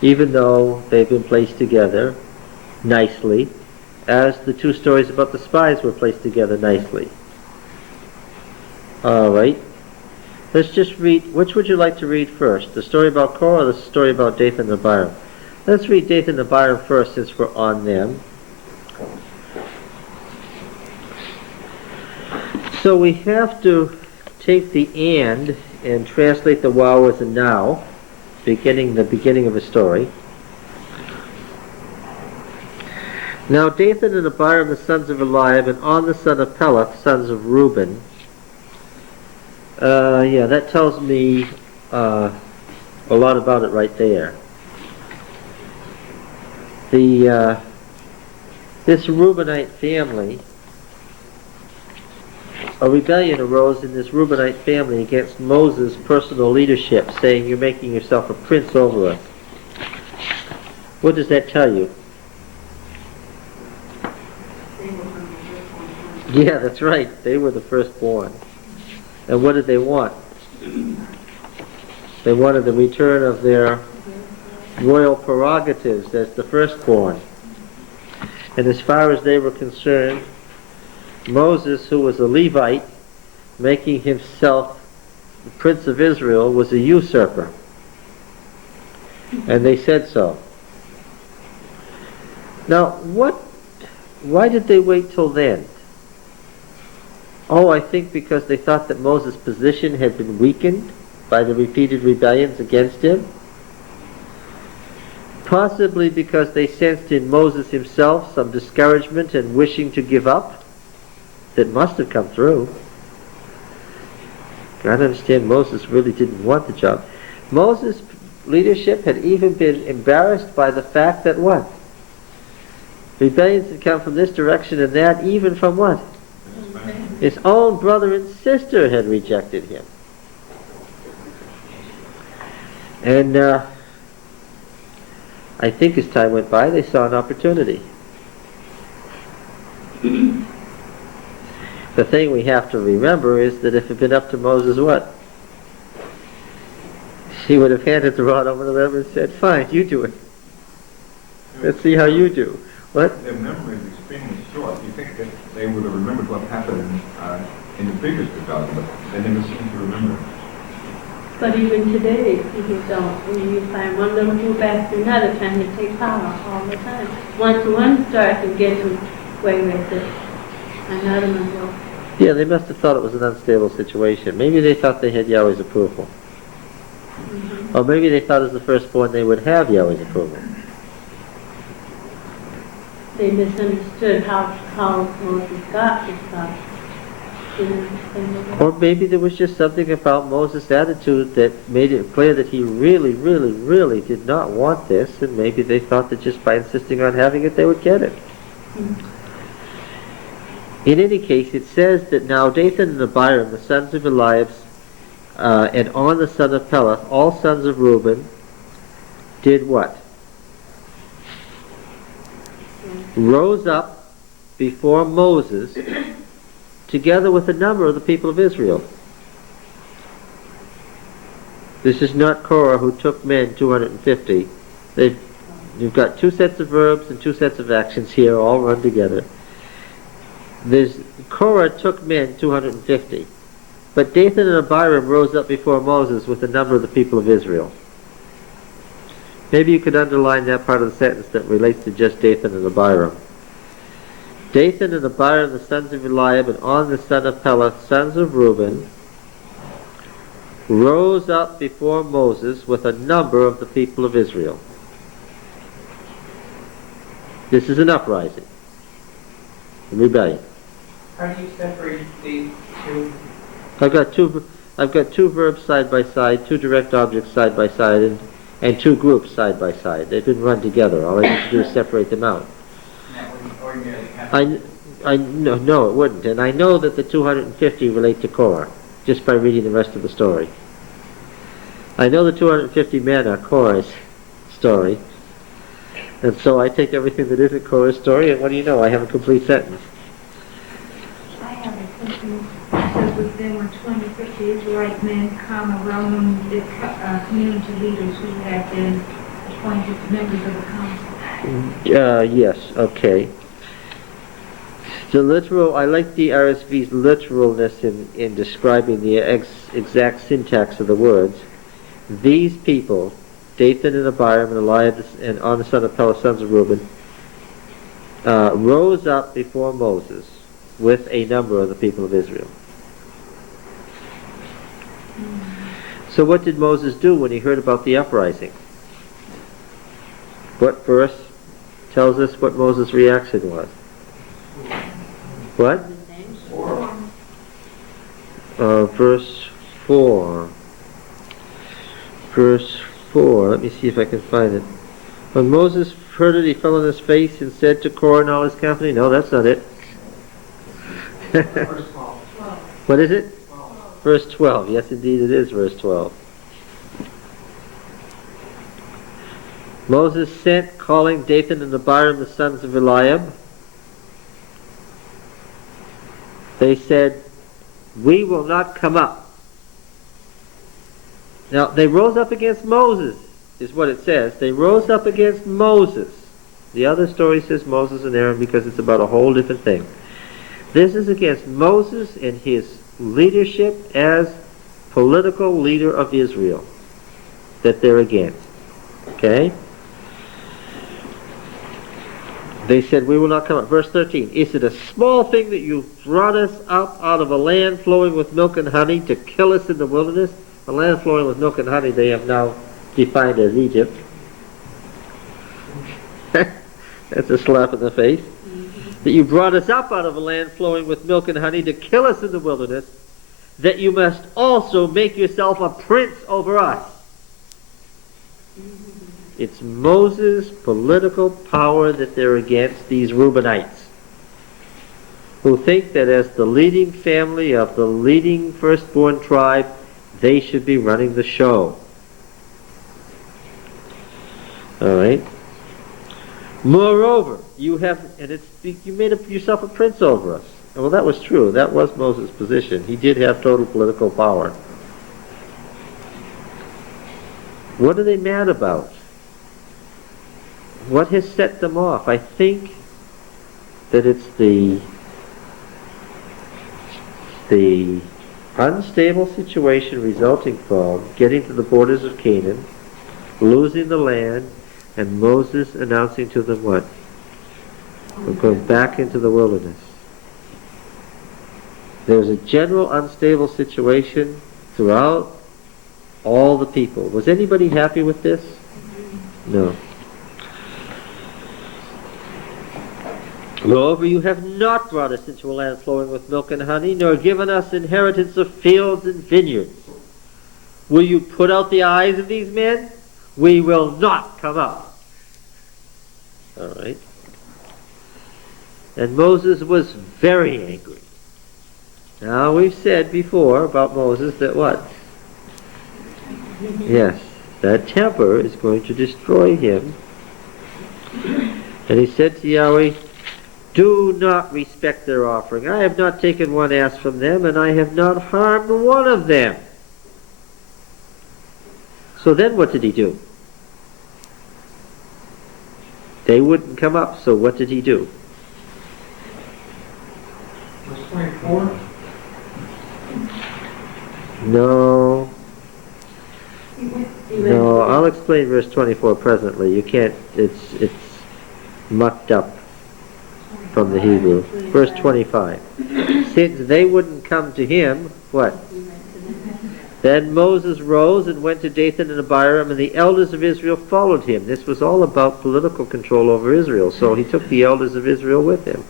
even though they've been placed together nicely, as the two stories about the spies were placed together nicely. All right. Let's just read, which would you like to read first? The story about Korah or the story about Dathan and Abiram? Let's read Dathan and Abiram first since we're on them. So we have to take the and translate the wow as a now, the beginning of a story. Now Dathan and Abiram, the sons of Eliab, and On the son of Peleth, sons of Reuben. Yeah, that tells me a lot about it right there. This Reubenite family, a rebellion arose in this Reubenite family against Moses' personal leadership, saying, "You're making yourself a prince over us." What does that tell you? Yeah, that's right. They were the firstborn. And what did they want? They wanted the return of their royal prerogatives as the firstborn. And as far as they were concerned, Moses, who was a Levite, making himself the prince of Israel, was a usurper. And they said so. Now, why did they wait till then? Oh, I think because they thought that Moses' position had been weakened by the repeated rebellions against him. Possibly because they sensed in Moses himself some discouragement and wishing to give up that must have come through. Gotta understand, Moses really didn't want the job. Moses' leadership had even been embarrassed by the fact that what? Rebellions had come from this direction and that, even from what? His own brother and sister had rejected him. And I think as time went by, they saw an opportunity. The thing we have to remember is that if it had been up to Moses, what? She would have handed the rod over to them and said, fine, you do it. Let's see how you do. What? Their memory is extremely short. You think that they would have remembered what happened in the previous rebellion, but they never seem to remember. But even today, people don't. I mean, you find one little group after another trying to take power all the time. Once one starts to get away with it, another one will. Yeah, they must have thought it was an unstable situation. Maybe they thought they had Yahweh's approval. Mm-hmm. Or maybe they thought as the firstborn they would have Yahweh's approval. They misunderstood how Moses got his power. Didn't understand it. Or maybe there was just something about Moses' attitude that made it clear that he really, really, really did not want this, and maybe they thought that just by insisting on having it, they would get it. Mm-hmm. In any case, it says that now Dathan and Abiram, the sons of Eliab, and On the son of Peleth, all sons of Reuben, did what? Rose up before Moses together with a number of the people of Israel. This is not Korah who took men 250. You've got two sets of verbs and two sets of actions here all run together. Korah took men 250. But Dathan and Abiram rose up before Moses with a number of the people of Israel. Maybe you could underline that part of the sentence that relates to just Dathan and Abiram. Dathan and Abiram, the sons of Eliab, and On the son of Peleth, sons of Reuben, rose up before Moses with a number of the people of Israel. This is an uprising, a rebellion. How do you separate these two? I've got two verbs side by side, two direct objects side by side, and two groups side by side. They've been run together. All I need to do is separate them out. That wouldn't ordinarily happen. No, it wouldn't. And I know that the 250 relate to Korah, just by reading the rest of the story. I know the 250 men are Korah's story. And so I take everything that isn't Korah's story, and what do you know? I have a complete sentence. I have a question. It says that there were 250 Israelite men, around the community leaders who had been appointed members of the council. Yes, okay. The literal, I like the RSV's literalness in describing the exact syntax of the words. These people, Dathan and Abiram and Eliab and On the son of Peleth, sons of Reuben, rose up before Moses with a number of the people of Israel. So what did Moses do when he heard about the uprising? What verse tells us what Moses' reaction was? What? Verse 4. Verse 4. Let me see if I can find it. When Moses heard it, he fell on his face and said to Korah and all his company, no, that's not it. Verse 12. What is it? Verse 12. Yes, indeed, it is verse 12. Moses sent, calling Dathan and Abiram, the sons of Eliab. They said, we will not come up. Now, they rose up against Moses, is what it says. They rose up against Moses. The other story says Moses and Aaron because it's about a whole different thing. This is against Moses and his leadership as political leader of Israel that they're against. Okay? They said, we will not come up. Verse 13, is it a small thing that you've brought us up out of a land flowing with milk and honey to kill us in the wilderness? A land flowing with milk and honey they have now defined as Egypt. That's a slap in the face. That you brought us up out of a land flowing with milk and honey to kill us in the wilderness, that you must also make yourself a prince over us. It's Moses' political power that they're against, these Reubenites, who think that as the leading family of the leading firstborn tribe, they should be running the show. All right. Moreover, you made yourself a prince over us. Well, that was true. That was Moses' position. He did have total political power. What are they mad about? What has set them off? I think that it's the unstable situation resulting from getting to the borders of Canaan, losing the land, and Moses announcing to them what? We're going back into the wilderness. There's a general unstable situation throughout all the people. Was anybody happy with this? No. Moreover, you have not brought us into a land flowing with milk and honey, nor given us inheritance of fields and vineyards. Will you put out the eyes of these men? We will not come up. All right. And Moses was very angry. Now, we've said before about Moses that what? Yes, that temper is going to destroy him. And he said to Yahweh, do not respect their offering. I have not taken one ass from them, and I have not harmed one of them. So then what did he do? They wouldn't come up, so what did he do? Verse 24. No. No, I'll explain verse 24 presently. You can't, it's mucked up from the Hebrew. Verse 25. Since they wouldn't come to him, what? Then Moses rose and went to Dathan and Abiram, and the elders of Israel followed him. This was all about political control over Israel, so he took the elders of Israel with him.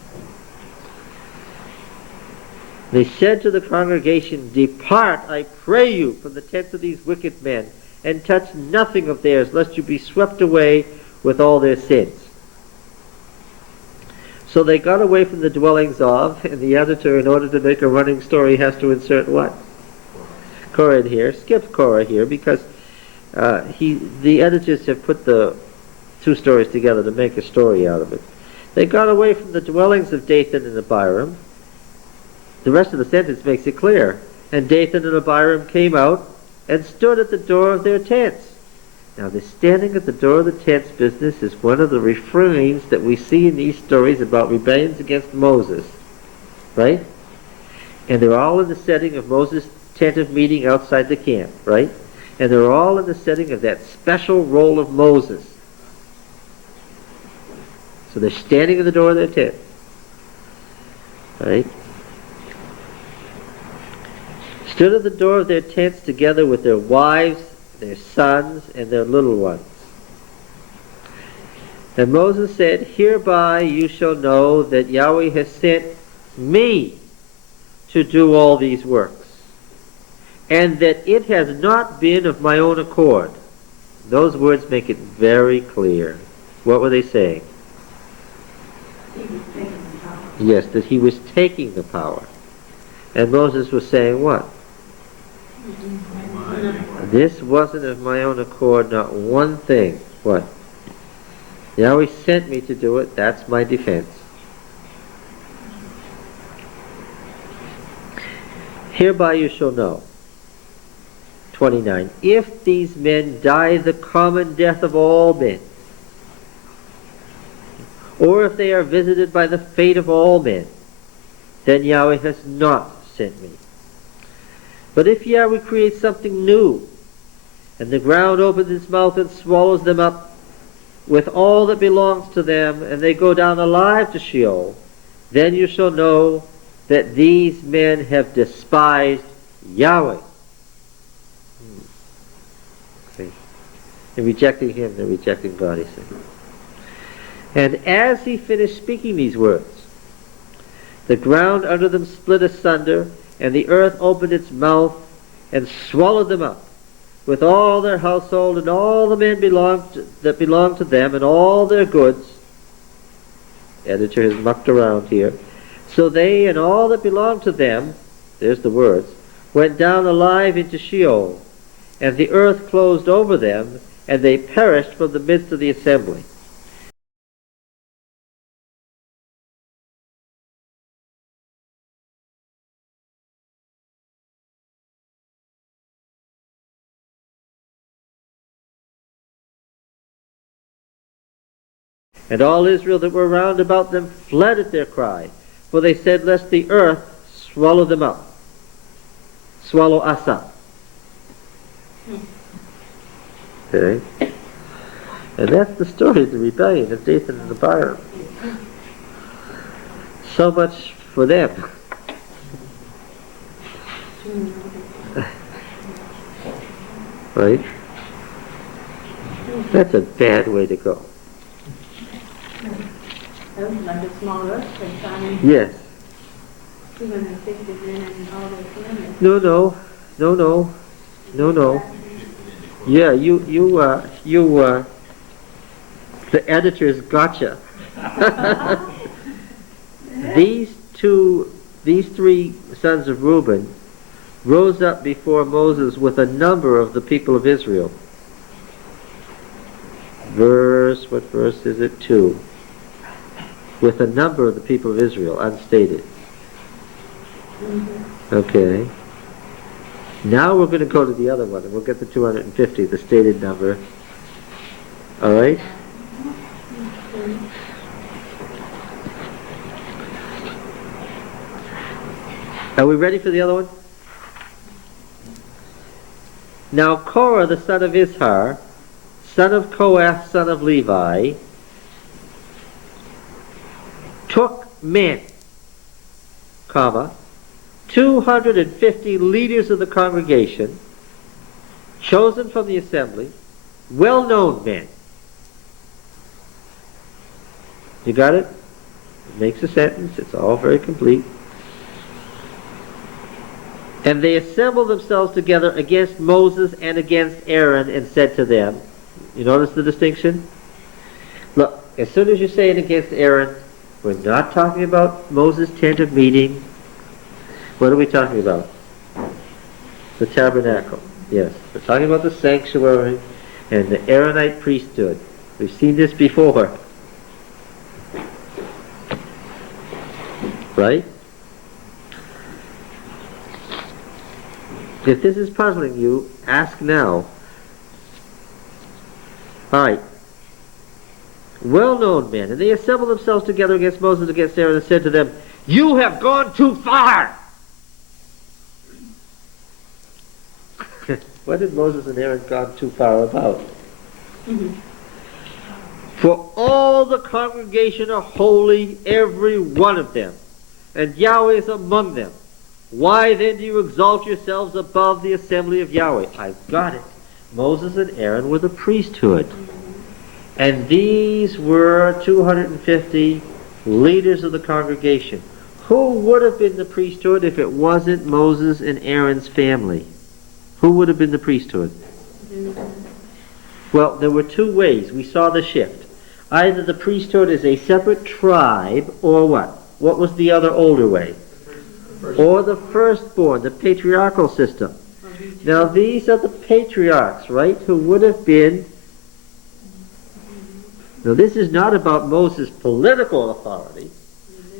They said to the congregation, depart, I pray you, from the tents of these wicked men, and touch nothing of theirs, lest you be swept away with all their sins. So they got away from the dwellings of, and the editor, in order to make a running story, has to insert what? Korah in here. Skips Korah here, because the editors have put the two stories together to make a story out of it. They got away from the dwellings of Dathan and Abiram. The rest of the sentence makes it clear. And Dathan and Abiram came out and stood at the door of their tents. Now, the standing at the door of the tents business is one of the refrains that we see in these stories about rebellions against Moses. Right? And they're all in the setting of Moses' tent of meeting outside the camp. Right? And they're all in the setting of that special role of Moses. So they're standing at the door of their tent. Right? Stood at the door of their tents together with their wives, their sons, and their little ones. And Moses said, hereby you shall know that Yahweh has sent me to do all these works, and that it has not been of my own accord. Those words make it very clear. What were they saying? Yes, that he was taking the power. And Moses was saying what? This wasn't of my own accord, not one thing. What? Yahweh sent me to do it, that's my defense. Hereby you shall know. 29. If these men die the common death of all men, or if they are visited by the fate of all men, then Yahweh has not sent me. But if Yahweh creates something new, and the ground opens its mouth and swallows them up with all that belongs to them, and they go down alive to Sheol, then you shall know that these men have despised Yahweh. See? In rejecting him, they're rejecting God, he said. And as he finished speaking these words, the ground under them split asunder, and the earth opened its mouth and swallowed them up, with all their household and all the men that belonged to them and all their goods. Editor has mucked around here. So they and all that belonged to them, there's the words, went down alive into Sheol, and the earth closed over them, and they perished from the midst of the assembly. And all Israel that were round about them fled at their cry, for they said, lest the earth swallow them up, swallow us up. Okay? And that's the story of the rebellion of Dathan and Abiram. So much for them. Right? That's a bad way to go. That was like a small earthquake. I mean, Yes. 250 men and all those women. No. Yeah, the editors gotcha. These three sons of Reuben rose up before Moses with a number of the people of Israel. What verse is it? 2. With a number of the people of Israel, unstated. Okay. Now we're going to go to the other one, and we'll get the 250, the stated number. All right? Are we ready for the other one? Now Korah, the son of Ishar, son of Kohath, son of Levi, took men, 250 leaders of the congregation, chosen from the assembly, well-known men. You got it? It makes a sentence. It's all very complete. And they assembled themselves together against Moses and against Aaron and said to them, you notice the distinction? Look, as soon as you say it against Aaron, we're not talking about Moses' tent of meeting. What are we talking about? The tabernacle. Yes, we're talking about the sanctuary and the Aaronite priesthood. We've seen this before. Right? If this is puzzling you, ask now. Alright. Well-known men, and they assembled themselves together against Moses and against Aaron and said to them, you have gone too far! What did Moses and Aaron gone too far about? For all the congregation are holy, every one of them, and Yahweh is among them. Why then do you exalt yourselves above the assembly of Yahweh? I've got it. Moses and Aaron were the priesthood. And these were 250 leaders of the congregation. Who would have been the priesthood if it wasn't Moses and Aaron's family? Who would have been the priesthood? Well, there were two ways. We saw the shift. Either the priesthood is a separate tribe, or what? What was the other older way? Or the firstborn, the patriarchal system. Now these are the patriarchs, right, who would have been... Now this is not about Moses' political authority.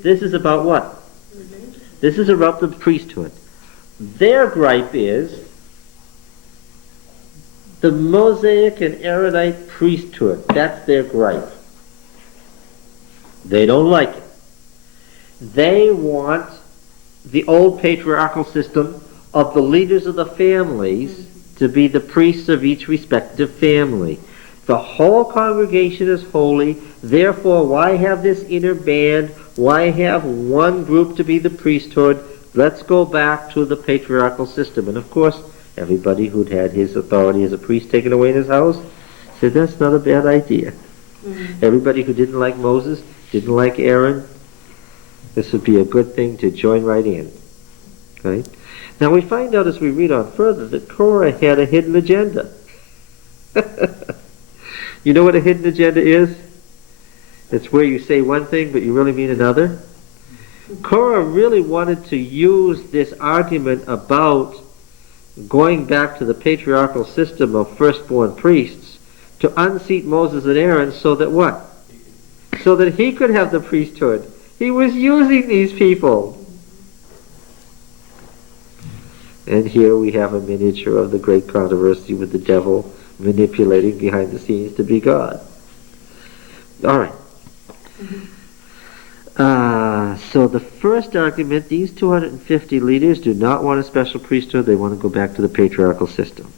This is about what? This is about the priesthood. Their gripe is the Mosaic and Aaronite priesthood. That's their gripe. They don't like it. They want the old patriarchal system of the leaders of the families to be the priests of each respective family. The whole congregation is holy, therefore why have this inner band? Why have one group to be the priesthood? Let's go back to the patriarchal system. And of course, everybody who'd had his authority as a priest taken away in his house said that's not a bad idea. Everybody who didn't like Moses, didn't like Aaron, this would be a good thing to join right in. Right? Now we find out as we read on further that Korah had a hidden agenda. You know what a hidden agenda is? It's where you say one thing but you really mean another. Korah really wanted to use this argument about going back to the patriarchal system of firstborn priests to unseat Moses and Aaron so that what? So that he could have the priesthood. He was using these people. And here we have a miniature of the great controversy with the devil manipulating behind the scenes to be God. All right. So the first argument, these 250 leaders do not want a special priesthood. They want to go back to the patriarchal system.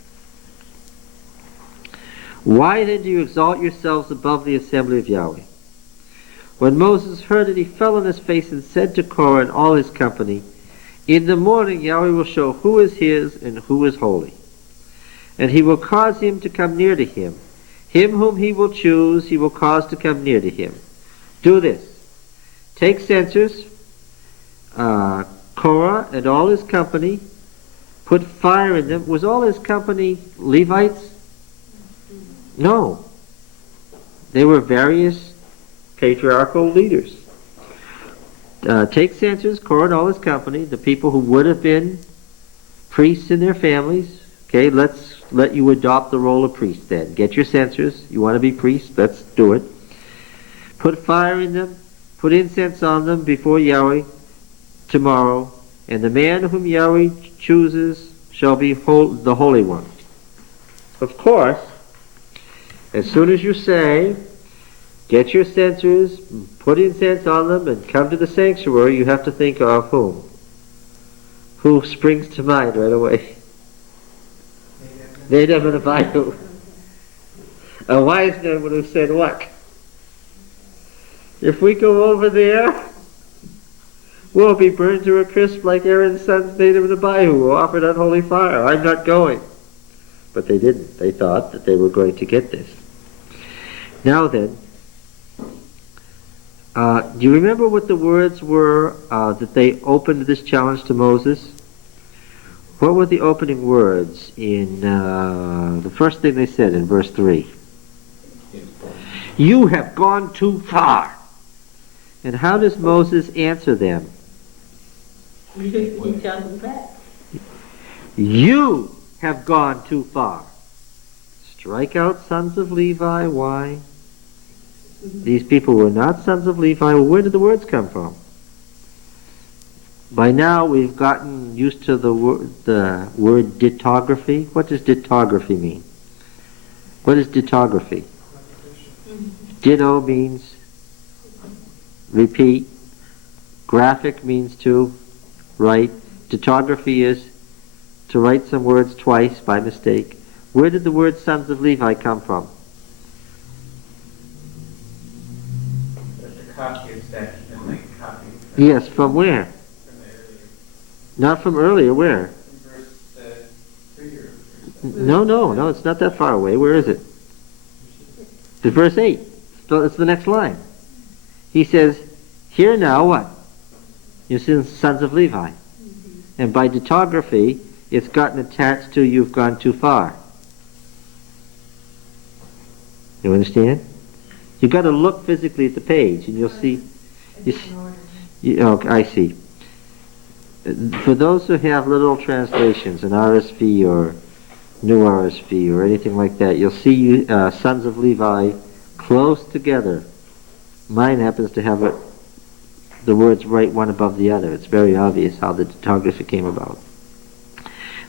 Why then do you exalt yourselves above the assembly of Yahweh? When Moses heard it, he fell on his face and said to Korah and all his company, in the morning Yahweh will show who is his and who is holy. And he will cause him to come near to him. Him whom he will choose, he will cause to come near to him. Do this. Take censers, Korah and all his company, put fire in them. Was all his company Levites? No. They were various patriarchal leaders. Take censers, Korah and all his company, the people who would have been priests in their families. Okay, let's let you adopt the role of priest then. Get your censers. You want to be priests? Let's do it. Put fire in them. Put incense on them before Yahweh tomorrow. And the man whom Yahweh chooses shall be the Holy One. Of course, as soon as you say, get your censers, put incense on them, and come to the sanctuary, you have to think of whom? Who springs to mind right away? Nadab and Abihu. A wise man would have said what? If we go over there, we'll be burned to a crisp like Aaron's sons Nadab and Abihu, who offered unholy fire. I'm not going. But they didn't. They thought that they were going to get this. Now then, do you remember what the words were that they opened this challenge to Moses? What were the opening words in the first thing they said in verse 3? You have gone too far. And how does Moses answer them? He tells them back. You have gone too far. Strike out sons of Levi. Why? These people were not sons of Levi. Well, where did the words come from? By now we've gotten used to the word ditography. What does ditography mean? What is ditography? Ditto means repeat. Graphic means to write. Ditography is to write some words twice by mistake. Where did the word sons of Levi come from? Just a copy of that, and like a copy. Yes, from where? From the earlier. Not from earlier, where? Verse 3 or No, it's not that far away. Where is it? It's verse 8. So it's the next line. He says, here now what? You sons of Levi. And by ditography, it's gotten attached to you've gone too far. You understand? You've got to look physically at the page and you'll see. I see. For those who have little translations, an RSV or New RSV or anything like that, you'll see sons of Levi close together. Mine happens to have the words right one above the other. It's very obvious how the ditography came about.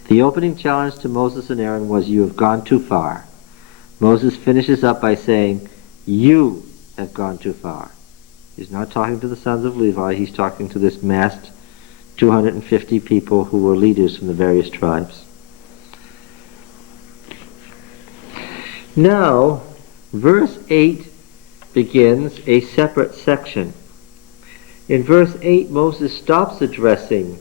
The opening challenge to Moses and Aaron was, you have gone too far. Moses finishes up by saying, you have gone too far. He's not talking to the sons of Levi, he's talking to this massed 250 people who were leaders from the various tribes. Now, verse 8 begins a separate section. In verse 8, Moses stops addressing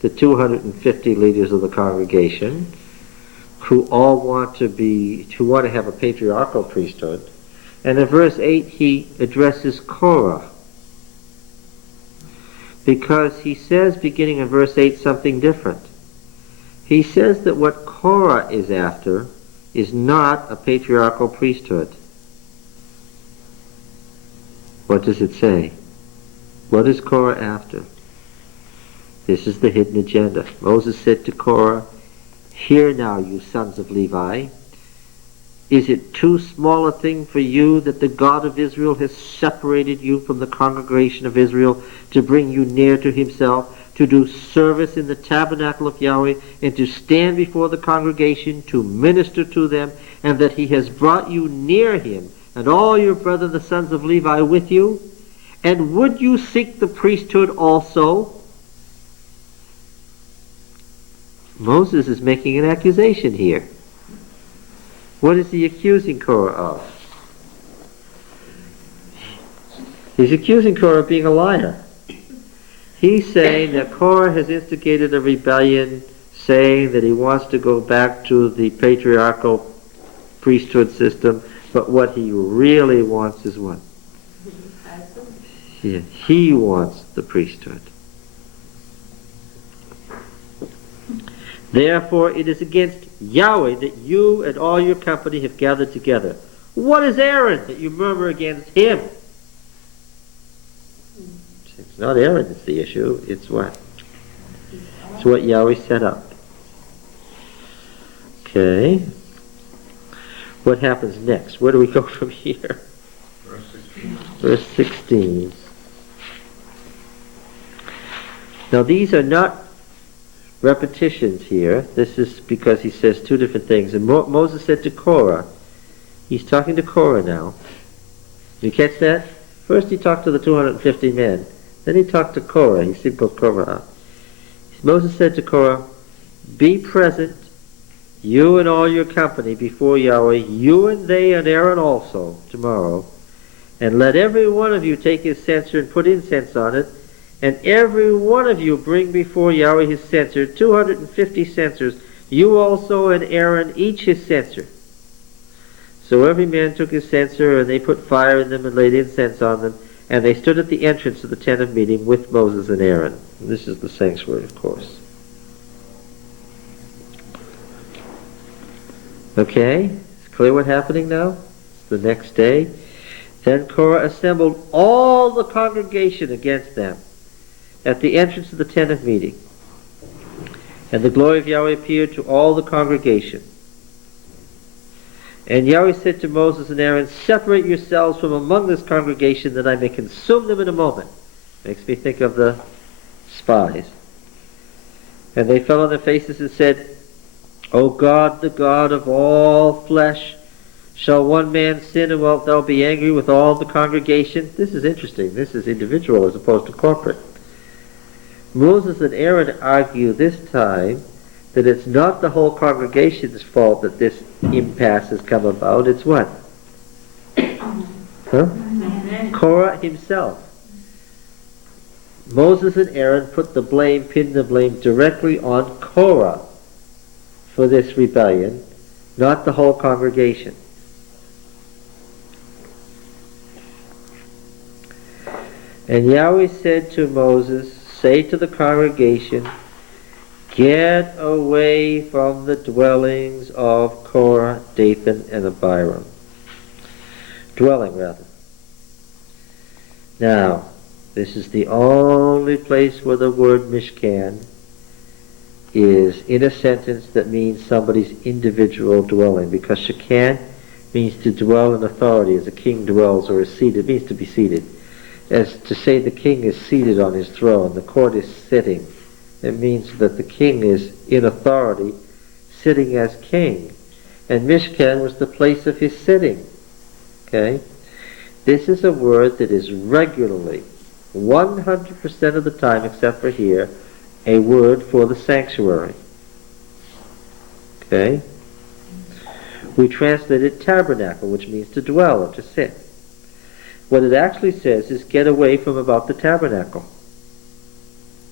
the 250 leaders of the congregation who all want to have a patriarchal priesthood. And in verse 8, he addresses Korah. Because he says, beginning in verse 8, something different. He says that what Korah is after is not a patriarchal priesthood. What does it say? What is Korah after? This is the hidden agenda. Moses said to Korah, hear now, you sons of Levi, is it too small a thing for you that the God of Israel has separated you from the congregation of Israel to bring you near to himself, to do service in the tabernacle of Yahweh, and to stand before the congregation to minister to them, and that he has brought you near him, and all your brethren the sons of Levi with you? And would you seek the priesthood also? Moses is making an accusation here. What is he accusing Korah of? He's accusing Korah of being a liar. He's saying that Korah has instigated a rebellion, saying that he wants to go back to the patriarchal priesthood system, but what he really wants is what? Yeah, he wants the priesthood. Therefore, it is against Yahweh that you and all your company have gathered together. What is Aaron that you murmur against him? It's not Aaron that's the issue. It's what? It's what Yahweh set up. Okay. What happens next? Where do we go from here? Verse 16. Verse 16. Now these are not repetitions here. This is because he says two different things. And Moses said to Korah, he's talking to Korah now. You catch that? First he talked to the 250 men. Then he talked to Korah. He singled Korah out. Moses said to Korah, be present, you and all your company before Yahweh, you and they and Aaron also, tomorrow. And let every one of you take his censer and put incense on it. And every one of you bring before Yahweh his censer, 250 censers, you also and Aaron each his censer. So every man took his censer, and they put fire in them and laid incense on them, and they stood at the entrance of the tent of meeting with Moses and Aaron. And this is the sanctuary, of course. Okay, it's clear what's happening now? It's the next day. Then Korah assembled all the congregation against them at the entrance of the tent of meeting. And the glory of Yahweh appeared to all the congregation. And Yahweh said to Moses and Aaron, separate yourselves from among this congregation that I may consume them in a moment. Makes me think of the spies. And they fell on their faces and said, O God, the God of all flesh, shall one man sin and wilt thou be angry with all the congregation? This is interesting. This is individual as opposed to corporate. Moses and Aaron argue this time that it's not the whole congregation's fault that this impasse has come about. It's what? Korah himself. Moses and Aaron pinned the blame directly on Korah for this rebellion, not the whole congregation. And Yahweh said to Moses, say to the congregation, get away from the dwellings of Korah, Dathan, and Abiram. Dwelling, rather. Now, this is the only place where the word Mishkan is in a sentence that means somebody's individual dwelling, because Shekan means to dwell in authority, as a king dwells or is seated. It means to be seated. As to say the king is seated on his throne, the court is sitting. It means that the king is in authority, sitting as king. And Mishkan was the place of his sitting. Okay? This is a word that is regularly, 100% of the time except for here, a word for the sanctuary. Okay? We translate it tabernacle, which means to dwell or to sit. What it actually says is get away from about the tabernacle.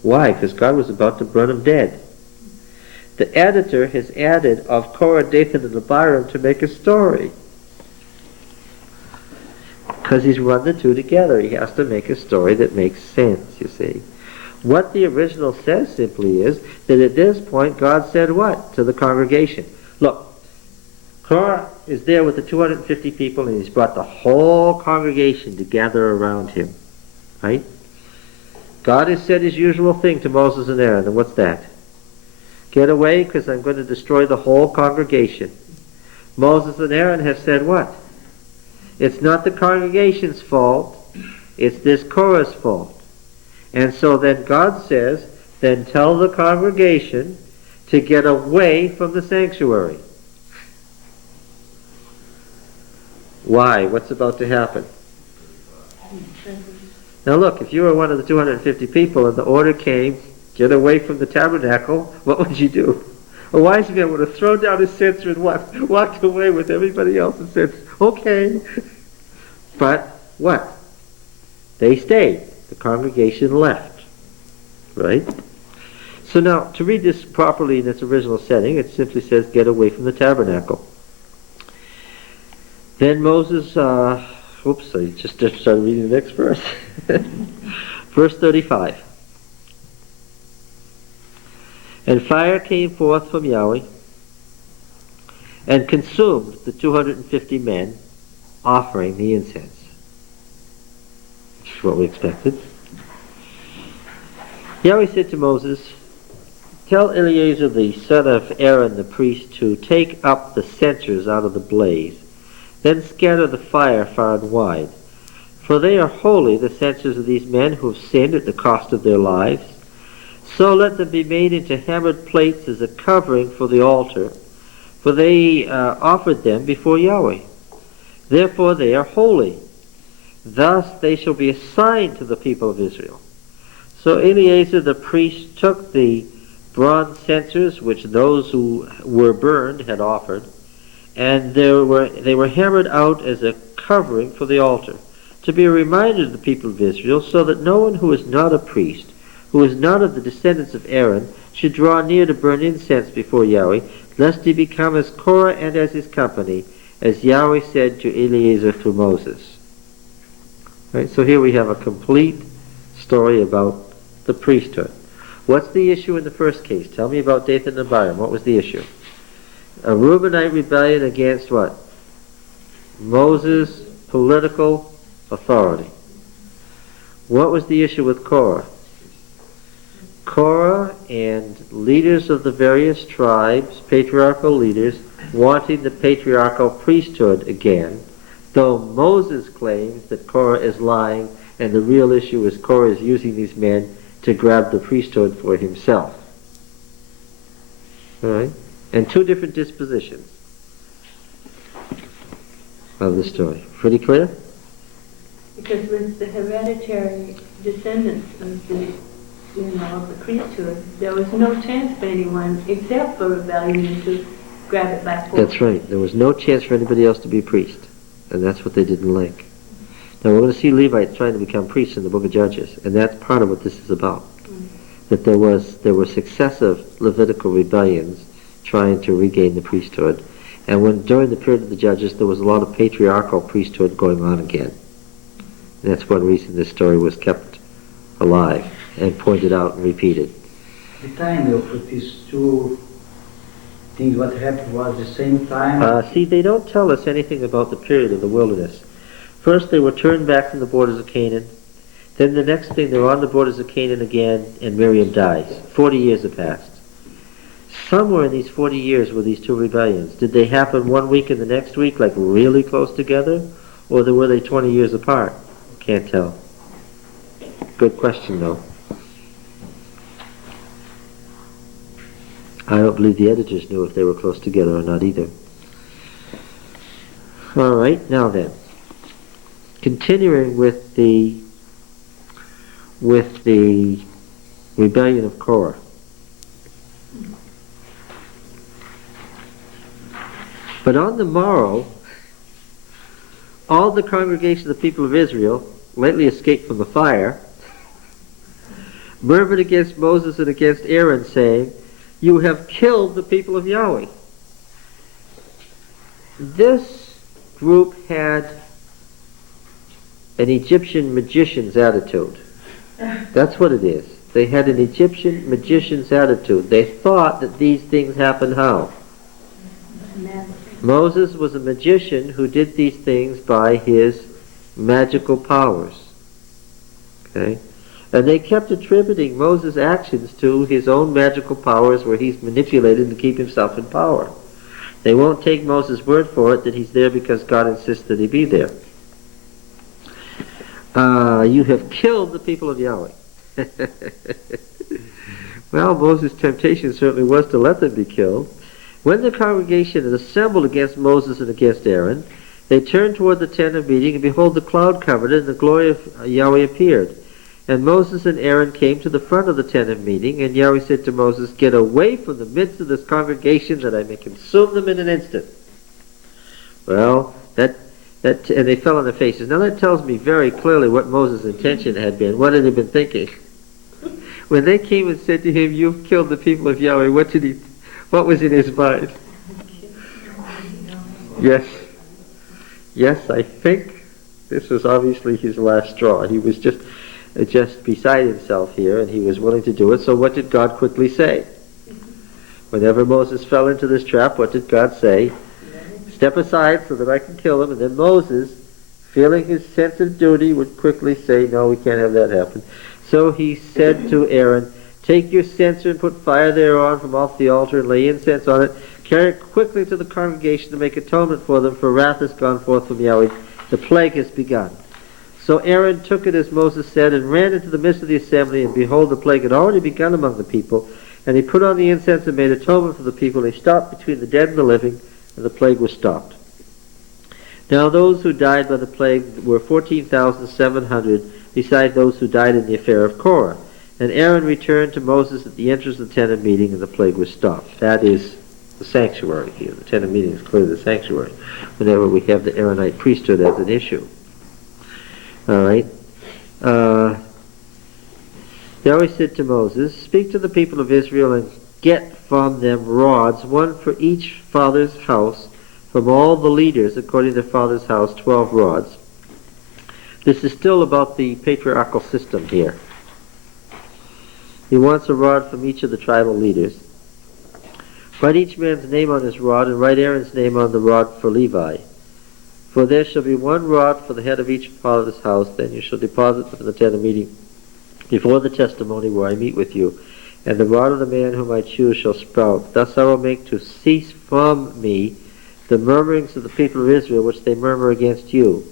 Why? Because God was about to burn them dead. The editor has added of Korah, Dathan, and Abiram to make a story. Because he's run the two together. He has to make a story that makes sense, you see. What the original says simply is that at this point God said what? To the congregation. Look, Korah is there with the 250 people, and he's brought the whole congregation to gather around him. Right? God has said his usual thing to Moses and Aaron, and what's that? Get away, because I'm going to destroy the whole congregation. Moses and Aaron have said what? It's not the congregation's fault, it's this Korah's fault. And so then God says, then tell the congregation to get away from the sanctuary. Why? What's about to happen? Now look, if you were one of the 250 people and the order came, get away from the tabernacle, what would you do? A wise man would have thrown down his censer and what? Walked away with everybody else and said, okay. But what? They stayed. The congregation left. Right? So now, to read this properly in its original setting, it simply says, get away from the tabernacle. Then Moses, oops, I just started reading the next verse. Verse 35. And fire came forth from Yahweh and consumed the 250 men offering the incense. Which is what we expected. Yahweh said to Moses, tell Eleazar the son of Aaron the priest to take up the censers out of the blaze, then scatter the fire far and wide. For they are holy, the censers of these men who have sinned at the cost of their lives. So let them be made into hammered plates as a covering for the altar, for they offered them before Yahweh. Therefore they are holy. Thus they shall be a sign to the people of Israel. So Eleazar the priest took the bronze censers which those who were burned had offered, and they were hammered out as a covering for the altar, to be a reminder to the people of Israel, so that no one who is not a priest, who is not of the descendants of Aaron, should draw near to burn incense before Yahweh, lest he become as Korah and as his company, as Yahweh said to Eleazar through Moses. Right, so here we have a complete story about the priesthood. What's the issue in the first case? Tell me about Dathan and Abiram. What was the issue? A Reubenite rebellion against what? Moses' political authority. What was the issue with Korah? Korah and leaders of the various tribes, patriarchal leaders, wanting the patriarchal priesthood again, though Moses claims that Korah is lying and the real issue is Korah is using these men to grab the priesthood for himself. All right? And two different dispositions of the story. Pretty clear? Because with the hereditary descendants of the priesthood, there was no chance for anyone except for rebellion to grab it by force. That's right. There was no chance for anybody else to be a priest. And that's what they didn't like. Now we're going to see Levites trying to become priests in the book of Judges, and that's part of what this is about. That there were successive Levitical rebellions trying to regain the priesthood, and when during the period of the Judges there was a lot of patriarchal priesthood going on again. And that's one reason this story was kept alive and pointed out and repeated. The time of these two things, what happened was the same time? See, they don't tell us anything about the period of the wilderness. First they were turned back from the borders of Canaan. Then the next thing, they're on the borders of Canaan again, and Miriam dies. 40 years have passed. Somewhere in these 40 years were these two rebellions. Did they happen one week and the next week, like really close together? Or were they 20 years apart? Can't tell. Good question, though. I don't believe the editors knew if they were close together or not either. All right, now then. Continuing with the rebellion of Korah. But on the morrow, all the congregation of the people of Israel, lately escaped from the fire, murmured against Moses and against Aaron, saying, "You have killed the people of Yahweh." This group had an Egyptian magician's attitude. That's what it is. They had an Egyptian magician's attitude. They thought that these things happened how? Moses was a magician who did these things by his magical powers. Okay? And they kept attributing Moses' actions to his own magical powers where he's manipulated to keep himself in power. They won't take Moses' word for it that he's there because God insists that he be there. You have killed the people of Yahweh. Well, Moses' temptation certainly was to let them be killed. When the congregation had assembled against Moses and against Aaron, They turned toward the tent of meeting, and behold, the cloud covered it, and the glory of Yahweh appeared. And Moses and Aaron came to the front of the tent of meeting, and Yahweh said to Moses, "Get away from the midst of this congregation, that I may consume them in an instant." Well, and they fell on their faces. Now that tells me very clearly what Moses' intention had been. What had he been thinking? When they came and said to him, "You've killed the people of Yahweh," what was in his mind? Yes, I think this was obviously his last straw. He was just beside himself here, and he was willing to do it. So what did God quickly say? Whenever Moses fell into this trap, what did God say? "Step aside so that I can kill him." And then Moses, feeling his sense of duty, would quickly say, "No, we can't have that happen." So he said to Aaron, "Take your censer and put fire thereon from off the altar and lay incense on it. Carry it quickly to the congregation to make atonement for them, for wrath has gone forth from Yahweh. The plague has begun." So Aaron took it as Moses said and ran into the midst of the assembly, and behold, the plague had already begun among the people. And he put on the incense and made atonement for the people. He stopped between the dead and the living, and the plague was stopped. Now those who died by the plague were 14,700, beside those who died in the affair of Korah. And Aaron returned to Moses at the entrance of the tent of meeting, and the plague was stopped. That is the sanctuary here. The tent of meeting is clearly the sanctuary, whenever we have the Aaronite priesthood as an issue. All right. Yahweh said to Moses, "Speak to the people of Israel and get from them rods, one for each father's house, from all the leaders according to their father's house, 12 rods." This is still about the patriarchal system here. He wants a rod from each of the tribal leaders. Write each man's name on his rod, and write Aaron's name on the rod for Levi. For there shall be one rod for the head of each father's house. Then you shall deposit them in the tent of meeting before the testimony where I meet with you. And the rod of the man whom I choose shall sprout. Thus I will make to cease from me the murmurings of the people of Israel, which they murmur against you.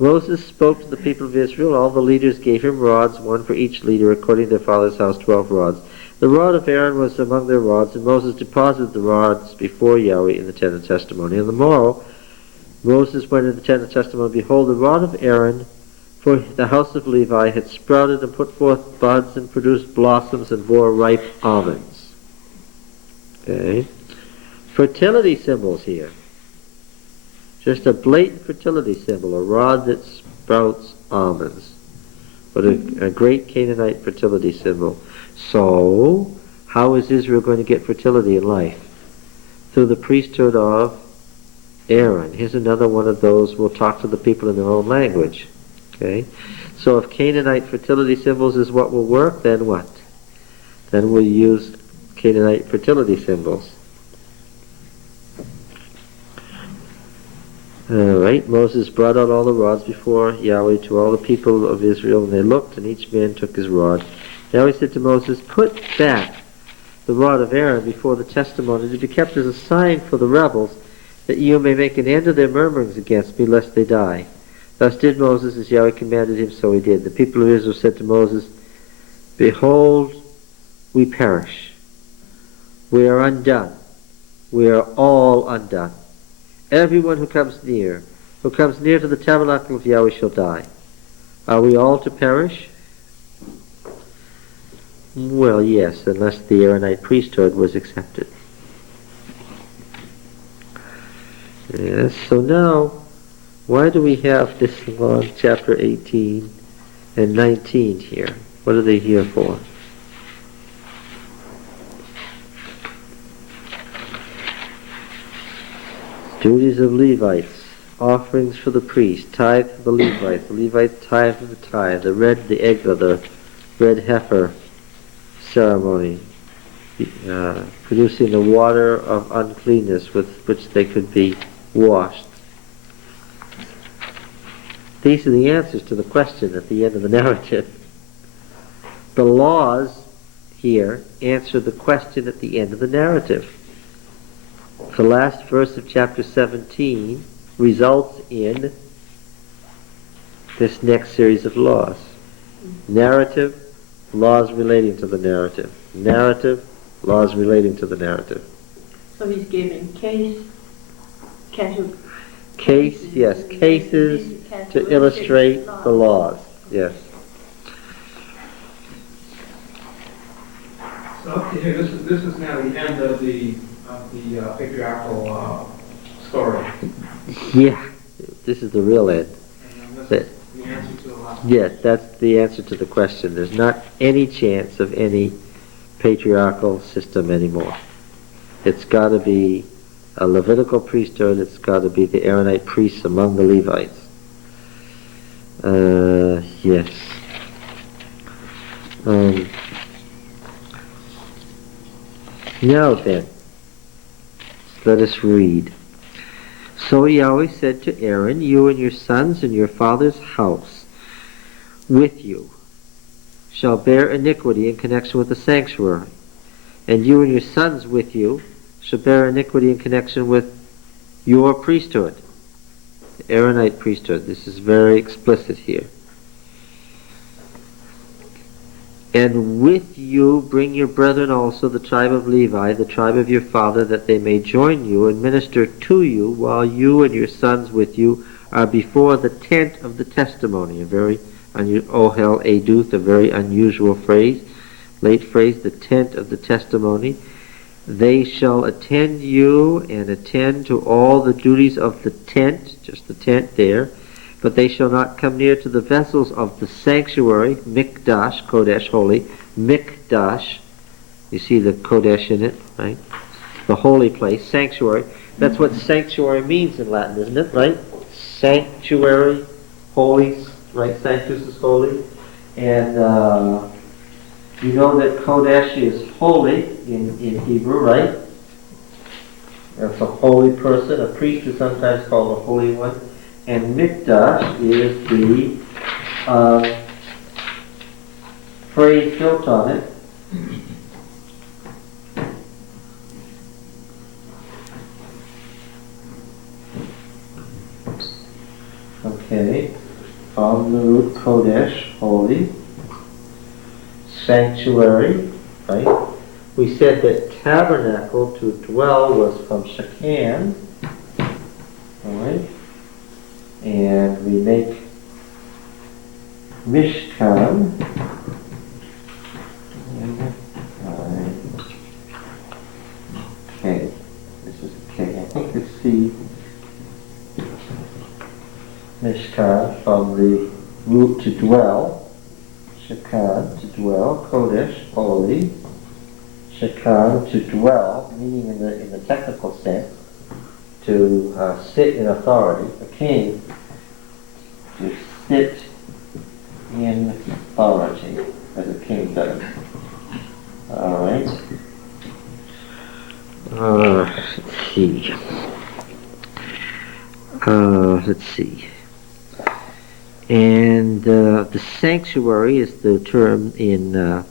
Moses spoke to the people of Israel. All the leaders gave him rods, one for each leader, according to their father's house, 12 rods. The rod of Aaron was among their rods, and Moses deposited the rods before Yahweh in the tent of testimony. On the morrow, Moses went into the tent of testimony. Behold, the rod of Aaron for the house of Levi had sprouted and put forth buds and produced blossoms and bore ripe almonds. Okay. Fertility symbols here. Just a blatant fertility symbol, a rod that sprouts almonds. But a great Canaanite fertility symbol. So, how is Israel going to get fertility in life? Through the priesthood of Aaron. Here's another one of those, we'll talk to the people in their own language. Okay? So if Canaanite fertility symbols is what will work, then what? Then we'll use Canaanite fertility symbols. Alright, Moses brought out all the rods before Yahweh to all the people of Israel, and they looked, and each man took his rod. Yahweh said to Moses, "Put back the rod of Aaron before the testimony, to be kept as a sign for the rebels, that you may make an end of their murmurings against me, lest they die." Thus did Moses as Yahweh commanded him, so he did. The people of Israel said to Moses, "Behold, we perish. We are undone. We are all undone. Everyone who comes near to the tabernacle of Yahweh shall die. Are we all to perish?" Well, yes, unless the Aaronite priesthood was accepted. Yes, so now, why do we have this long chapter 18 and 19 here? What are they here for? Duties of Levites, offerings for the priest, tithe for the Levites tithe for the tithe, the red heifer ceremony, producing the water of uncleanness with which they could be washed. These are the answers to the question at the end of the narrative. The laws here answer the question at the end of the narrative. The last verse of chapter 17 results in this next series of laws. Narrative, laws relating to the narrative. Narrative, laws relating to the narrative. So he's giving casual. Yes, cases to illustrate the laws, yes. So up to here, this is now the end of the patriarchal story. Yeah, this is the real end. And this That- is the answer to a lot. Yes, that's the answer to the question. There's not any chance of any patriarchal system anymore. It's got to be a Levitical priesthood. It's got to be the Aaronite priests among the Levites. Yes. Now then, let us read. So Yahweh said to Aaron, you and your sons and your father's house with you shall bear iniquity in connection with the sanctuary, and you and your sons with you shall bear iniquity in connection with your priesthood, the Aaronite priesthood. This is very explicit here. And with you bring your brethren also, the tribe of Levi, the tribe of your father, that they may join you and minister to you while you and your sons with you are before the tent of the testimony. A very Ohel Eduth, a very unusual phrase, late phrase, the tent of the testimony. They shall attend you and attend to all the duties of the tent, just the tent there, but they shall not come near to the vessels of the sanctuary, Mikdash, Kodesh, holy, Mikdash, you see the Kodesh in it, right? The holy place, sanctuary. That's what sanctuary means in Latin, isn't it, right? Sanctuary, holy, right? Sanctus is holy. And you know that Kodesh is holy in Hebrew, right? That's a holy person. A priest is sometimes called a holy one. And Mikdash is the phrase built on it. Okay, from the root Kodesh, holy, sanctuary, right? We said that tabernacle, to dwell, was from Shekan, all right? And we make Mishkan. Okay, this is okay. I think it's the Mishkan from the root to dwell. Shekan, to dwell. Kodesh, holy. Shekan, to dwell, meaning in the technical sense, to sit in authority. A king to sit in authority, as a king does. All right. Let's see. Let's see. And the sanctuary is the term in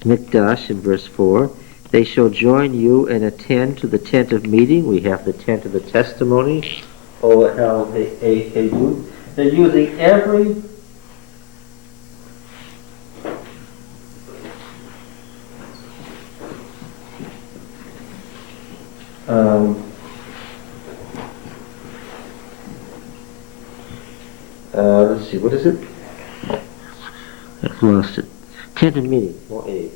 Mikdash in verse 4. They shall join you and attend to the tent of meeting. We have the tent of the testimony. Ohel. They're using every let's see, what is it? I've lost it. Tent of meeting, or A.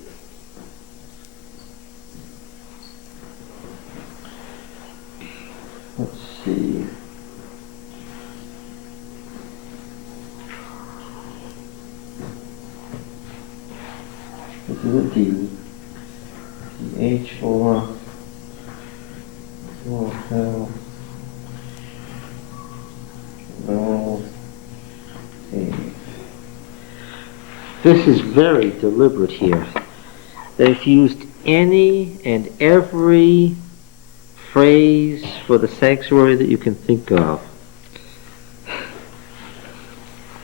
Let's see. This is a D. D-H or Ohel. No. This is very deliberate here. They've used any and every phrase for the sanctuary that you can think of.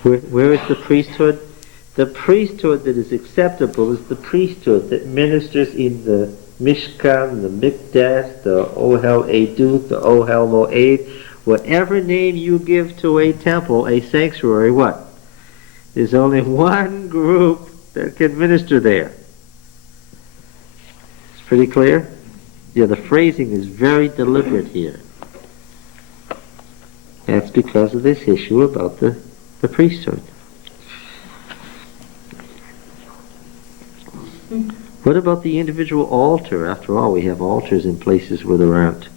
Where is the priesthood? The priesthood that is acceptable is the priesthood that ministers in the Mishkan, the Mikdash, the Ohel Eduth, the Ohel Moed, whatever name you give to a temple, a sanctuary, what? There's only one group that can minister there. It's pretty clear? Yeah, the phrasing is very deliberate here. That's because of this issue about the priesthood. What about the individual altar? After all, we have altars in places where there aren't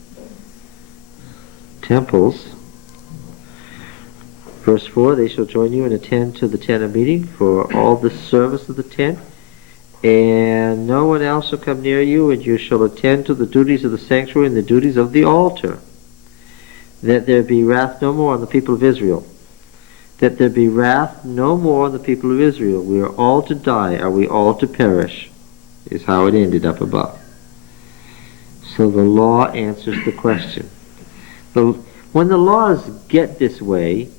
temples. Verse 4, they shall join you and attend to the tent of meeting for all the service of the tent, and no one else shall come near you, and you shall attend to the duties of the sanctuary and the duties of the altar, that there be wrath no more on the people of Israel. That there be wrath no more on the people of Israel. We are all to die. Are we all to perish? Is how it ended up above. So the law answers the question. When the laws get this way,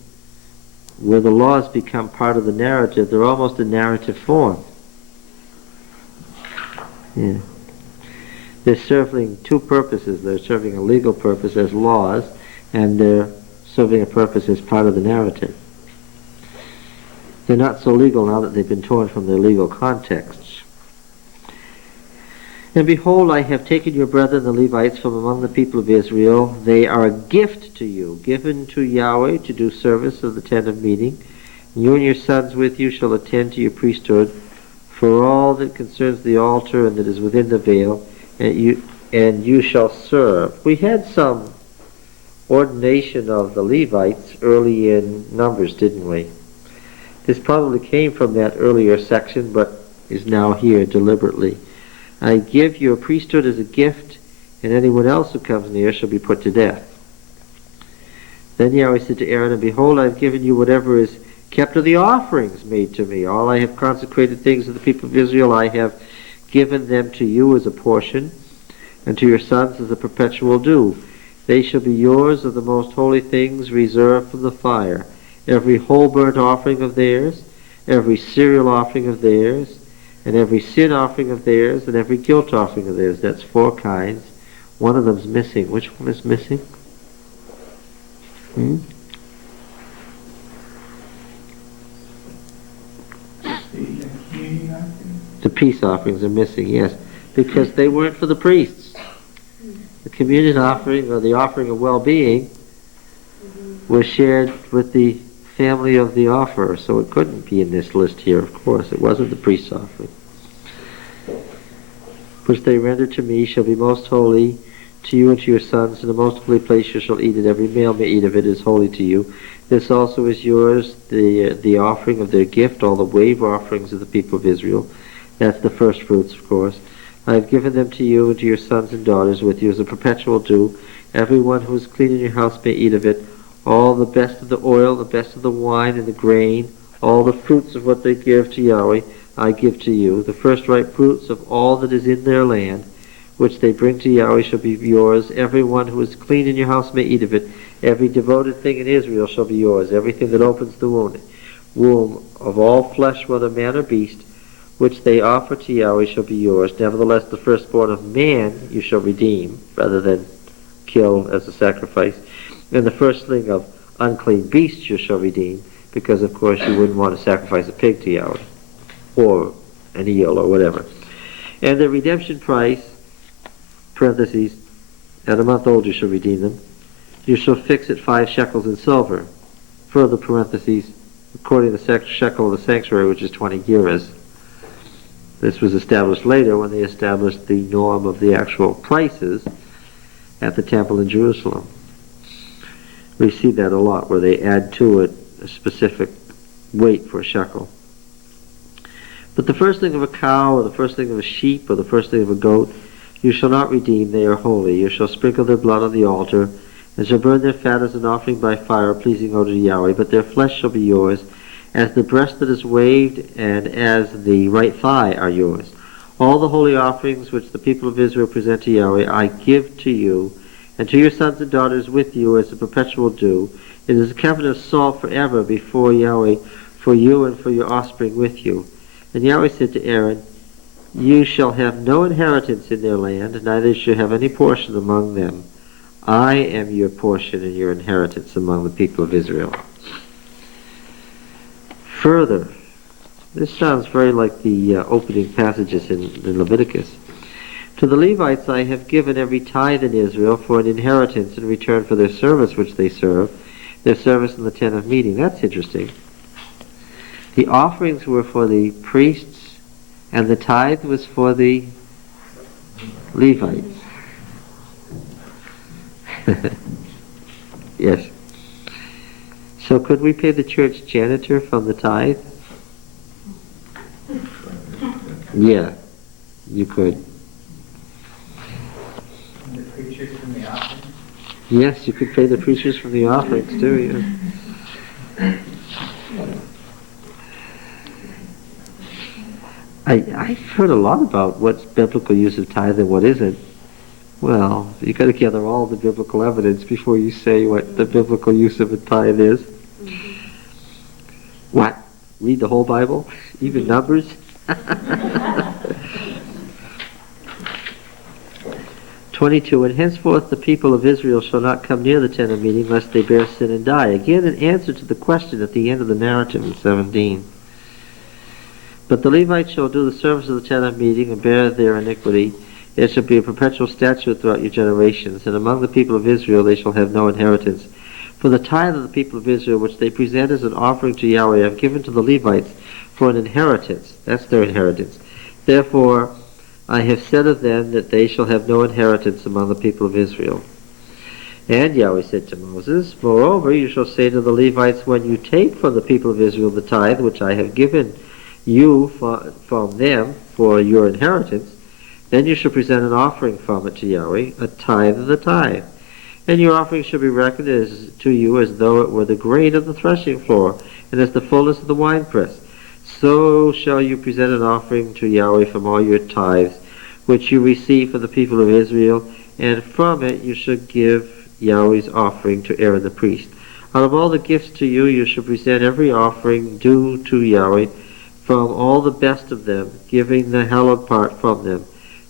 where the laws become part of the narrative, they're almost a narrative form. Yeah. They're serving two purposes. They're serving a legal purpose as laws, and they're serving a purpose as part of the narrative. They're not so legal now that they've been torn from their legal contexts. And behold, I have taken your brethren the Levites from among the people of Israel. They are a gift to you, given to Yahweh to do service of the tent of meeting. You and your sons with you shall attend to your priesthood for all that concerns the altar and that is within the veil, and you shall serve. We had some ordination of the Levites early in Numbers, didn't we? This probably came from that earlier section, but is now here deliberately. I give you a priesthood as a gift, and anyone else who comes near shall be put to death. Then Yahweh said to Aaron, and behold, I have given you whatever is kept of the offerings made to me. All I have consecrated things of the people of Israel, I have given them to you as a portion, and to your sons as a perpetual due. They shall be yours of the most holy things reserved from the fire. Every whole burnt offering of theirs, every cereal offering of theirs, and every sin offering of theirs, and every guilt offering of theirs. That's 4 kinds. One of them's missing. Which one is missing? The peace offerings are missing, yes, because they weren't for the priests. The communion offering, or the offering of well-being, was shared with the family of the offerer, so it couldn't be in this list here, of course. It wasn't the priest's offering. Which they render to me shall be most holy to you and to your sons. In the most holy place you shall eat it. Every male may eat of it. It is holy to you. This also is yours, the offering of their gift, all the wave offerings of the people of Israel. That's the first fruits, of course. I have given them to you and to your sons and daughters with you as a perpetual due. Everyone who is clean in your house may eat of it. All the best of the oil, the best of the wine and the grain, all the fruits of what they give to Yahweh, I give to you. The first ripe fruits of all that is in their land, which they bring to Yahweh, shall be yours. Everyone who is clean in your house may eat of it. Every devoted thing in Israel shall be yours. Everything that opens the womb of all flesh, whether man or beast, which they offer to Yahweh, shall be yours. Nevertheless, the firstborn of man you shall redeem, rather than kill as a sacrifice. And the firstling of unclean beasts you shall redeem, because of course you wouldn't want to sacrifice a pig to Yahweh, or an eel, or whatever. And the redemption price, parentheses, at a month old you shall redeem them. You shall fix it 5 shekels in silver. Further parentheses, according to the shekel of the sanctuary, which is 20 gerahs. This was established later when they established the norm of the actual prices at the temple in Jerusalem. We see that a lot, where they add to it a specific weight for a shekel. But the firstling of a cow, or the firstling of a sheep, or the firstling of a goat, you shall not redeem, they are holy. You shall sprinkle their blood on the altar, and shall burn their fat as an offering by fire, pleasing unto Yahweh. But their flesh shall be yours, as the breast that is waved, and as the right thigh are yours. All the holy offerings which the people of Israel present to Yahweh, I give to you, and to your sons and daughters with you as a perpetual due. It is a covenant of salt forever before Yahweh, for you and for your offspring with you. And Yahweh said to Aaron, you shall have no inheritance in their land, neither shall you have any portion among them. I am your portion and your inheritance among the people of Israel. Further, this sounds very like the opening passages in Leviticus. To the Levites I have given every tithe in Israel for an inheritance in return for their service which they serve. their service in the tent of meeting. That's interesting. The offerings were for the priests, and the tithe was for the Levites. Yes. So could we pay the church janitor from the tithe? Yeah, you could. And the preachers from the office. Yes, you could pay the preachers from the offerings too, yeah. I've heard a lot about what's biblical use of tithe and what isn't. Well, you got to gather all the biblical evidence before you say what the biblical use of a tithe is. What? Read the whole Bible? Even Numbers? 22, and henceforth the people of Israel shall not come near the tent of meeting, lest they bear sin and die. Again, an answer to the question at the end of the narrative in 17. But the Levites shall do the service of the tent of meeting and bear their iniquity. It shall be a perpetual statute throughout your generations, and among the people of Israel they shall have no inheritance. For the tithe of the people of Israel, which they present as an offering to Yahweh, I have given to the Levites for an inheritance. That's their inheritance. Therefore, I have said of them that they shall have no inheritance among the people of Israel. And Yahweh said to Moses, Moreover, you shall say to the Levites, when you take from the people of Israel the tithe which I have given you from them for your inheritance, then you shall present an offering from it to Yahweh, a tithe of the tithe. And your offering shall be reckoned to you as though it were the grain of the threshing floor, and as the fullness of the winepress. So shall you present an offering to Yahweh from all your tithes, which you receive from the people of Israel, and from it you shall give Yahweh's offering to Aaron the priest. Out of all the gifts to you, you shall present every offering due to Yahweh, from all the best of them, giving the hallowed part from them.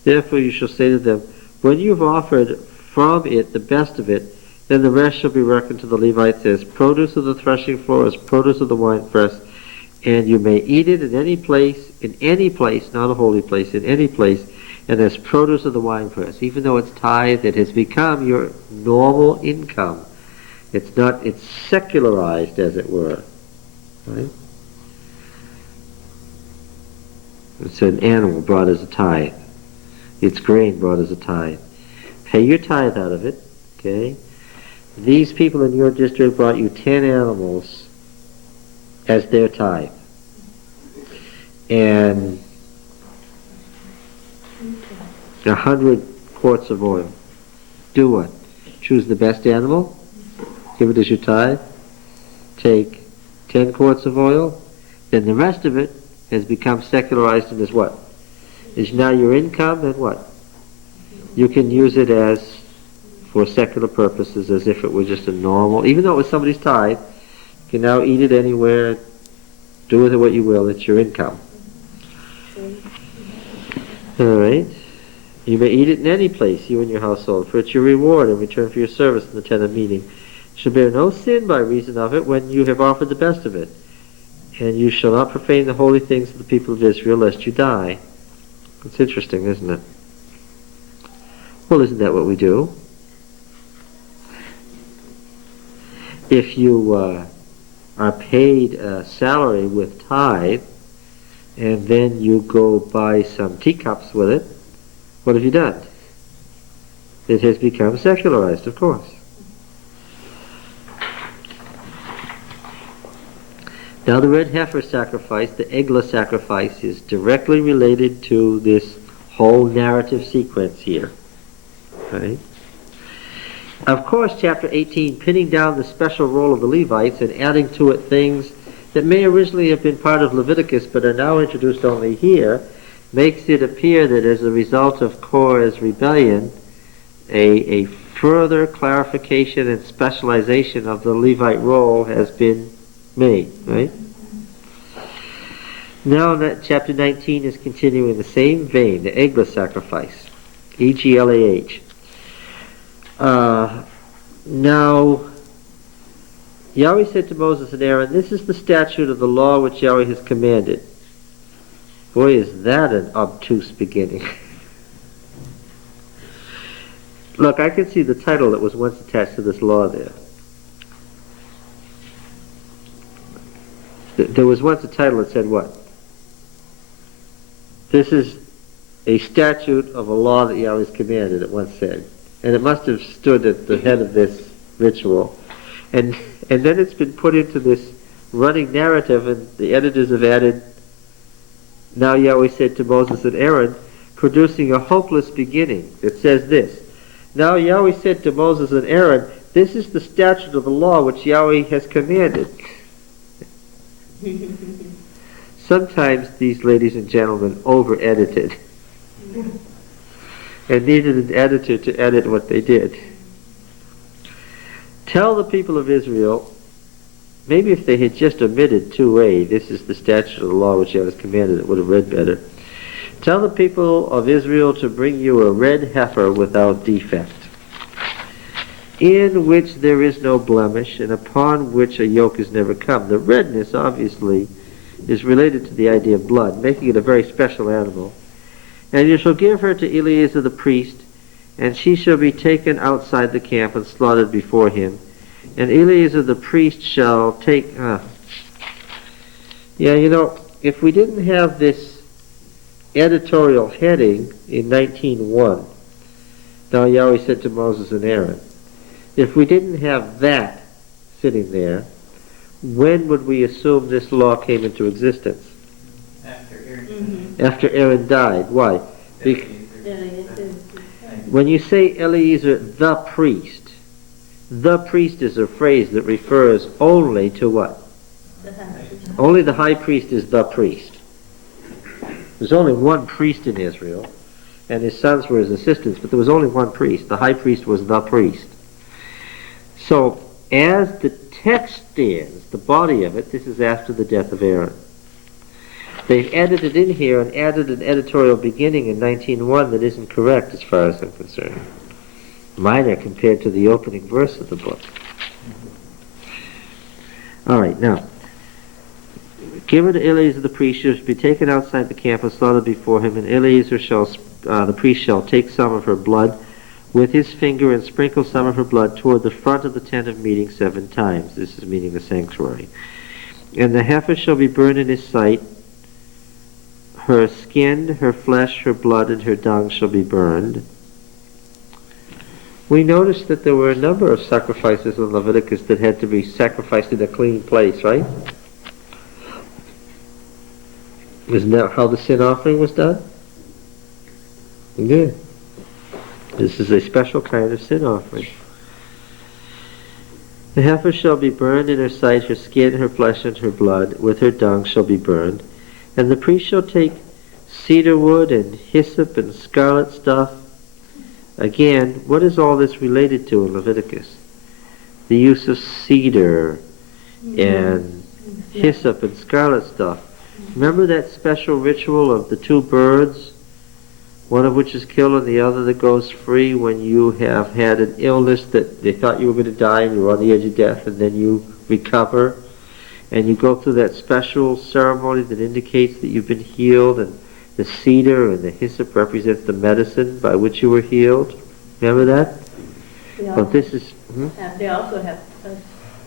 Therefore you shall say to them, when you have offered from it the best of it, then the rest shall be reckoned to the Levites as produce of the threshing floor, as produce of the winepress, and you may eat it in any place, not a holy place, in any place, and as produce of the winepress. Even though it's tithe, it has become your normal income. It's secularized, as it were. Right? It's an animal brought as a tithe. It's grain brought as a tithe. Pay your tithe out of it, okay? These people in your district brought you 10 animals as their tithe. And 100 quarts of oil. Do what? Choose the best animal, give it as your tithe, take 10 quarts of oil, then the rest of it has become secularized and is what? Is now your income, and what? You can use it as for secular purposes, as if it were just a normal, even though it was somebody's tithe, you can now eat it anywhere, do with it what you will, it's your income. Alright. You may eat it in any place, you and your household, for it's your reward in return for your service in the tent of meeting. You shall bear no sin by reason of it when you have offered the best of it. And you shall not profane the holy things of the people of Israel, lest you die. It's interesting, isn't it? Well, isn't that what we do? If you are paid a salary with tithe, and then you go buy some teacups with it, what have you done? It has become secularized, of course. Now the red heifer sacrifice, the Eglah sacrifice, is directly related to this whole narrative sequence here. Right? Of course, chapter 18, pinning down the special role of the Levites and adding to it things that may originally have been part of Leviticus but are now introduced only here, makes it appear that as a result of Korah's rebellion, a further clarification and specialization of the Levite role has been made, right? Now chapter 19 is continuing in the same vein, the Eglah sacrifice, E-G-L-A-H. Now, Yahweh said to Moses and Aaron, this is the statute of the law which Yahweh has commanded. Boy, is that an obtuse beginning. Look, I can see the title that was once attached to this law there. There was once a title that said what? This is a statute of a law that Yahweh's commanded, it once said. And it must have stood at the head of this ritual. And then it's been put into this running narrative, and the editors have added, now Yahweh said to Moses and Aaron, producing a hopeless beginning. It says this, now Yahweh said to Moses and Aaron, this is the statute of the law which Yahweh has commanded. Sometimes these ladies and gentlemen over-edited and needed an editor to edit what they did. Tell the people of Israel, maybe if they had just omitted 2a, this is the statute of the law which Yahweh has commanded, it would have read better. Tell the people of Israel to bring you a red heifer without defect, in which there is no blemish, and upon which a yoke is never come. The redness, obviously, is related to the idea of blood, making it a very special animal. And you shall give her to Eleazar the priest, and she shall be taken outside the camp and slaughtered before him. And Eleazar the priest shall take... if we didn't have this editorial heading in 19:1, now Yahweh said to Moses and Aaron, if we didn't have that sitting there, when would we assume this law came into existence? After Aaron. After Aaron died. Why? When you say Eleazar the priest is a phrase that refers only to what? Only the high priest is the priest. There's only one priest in Israel, and his sons were his assistants, but there was only one priest. The high priest was the priest. So, as the text stands, the body of it, this is after the death of Aaron. They've edited in here and added an editorial beginning in 19:1 that isn't correct as far as I'm concerned. Minor compared to the opening verse of the book. All right, now, give her to Eleazar the priest, she shall be taken outside the camp and slaughtered before him, and Eleazar the priest shall take some of her blood with his finger and sprinkle some of her blood toward the front of the tent of meeting 7 times. This is meaning the sanctuary. And the heifer shall be burned in his sight. Her skin, her flesh, her blood, and her dung shall be burned. We noticed that there were a number of sacrifices in Leviticus that had to be sacrificed in a clean place, right? Isn't that how the sin offering was done? Yeah. This is a special kind of sin offering. The heifer shall be burned in her sight, her skin, her flesh, and her blood, with her dung shall be burned. And the priest shall take cedar wood and hyssop and scarlet stuff. Again, what is all this related to in Leviticus? The use of cedar and hyssop and scarlet stuff. Remember that special ritual of the 2 birds, one of which is killed and the other that goes free when you have had an illness that they thought you were going to die and you were on the edge of death, and then you recover and you go through that special ceremony that indicates that you've been healed, and the cedar and the hyssop represents the medicine by which you were healed. Remember that? But this is... They also have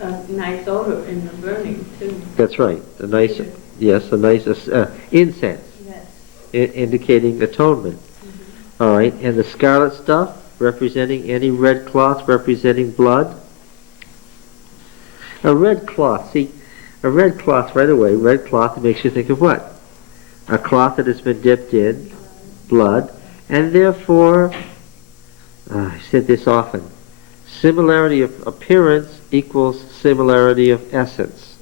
a nice odor in the burning too. That's right. A nice... Yes, a nice incense. Yes. Indicating atonement. All right, and the scarlet stuff representing any red cloth representing blood. A red cloth, see, a red cloth right away, red cloth makes you think of what? A cloth that has been dipped in blood, and therefore, I said this often, similarity of appearance equals similarity of essence.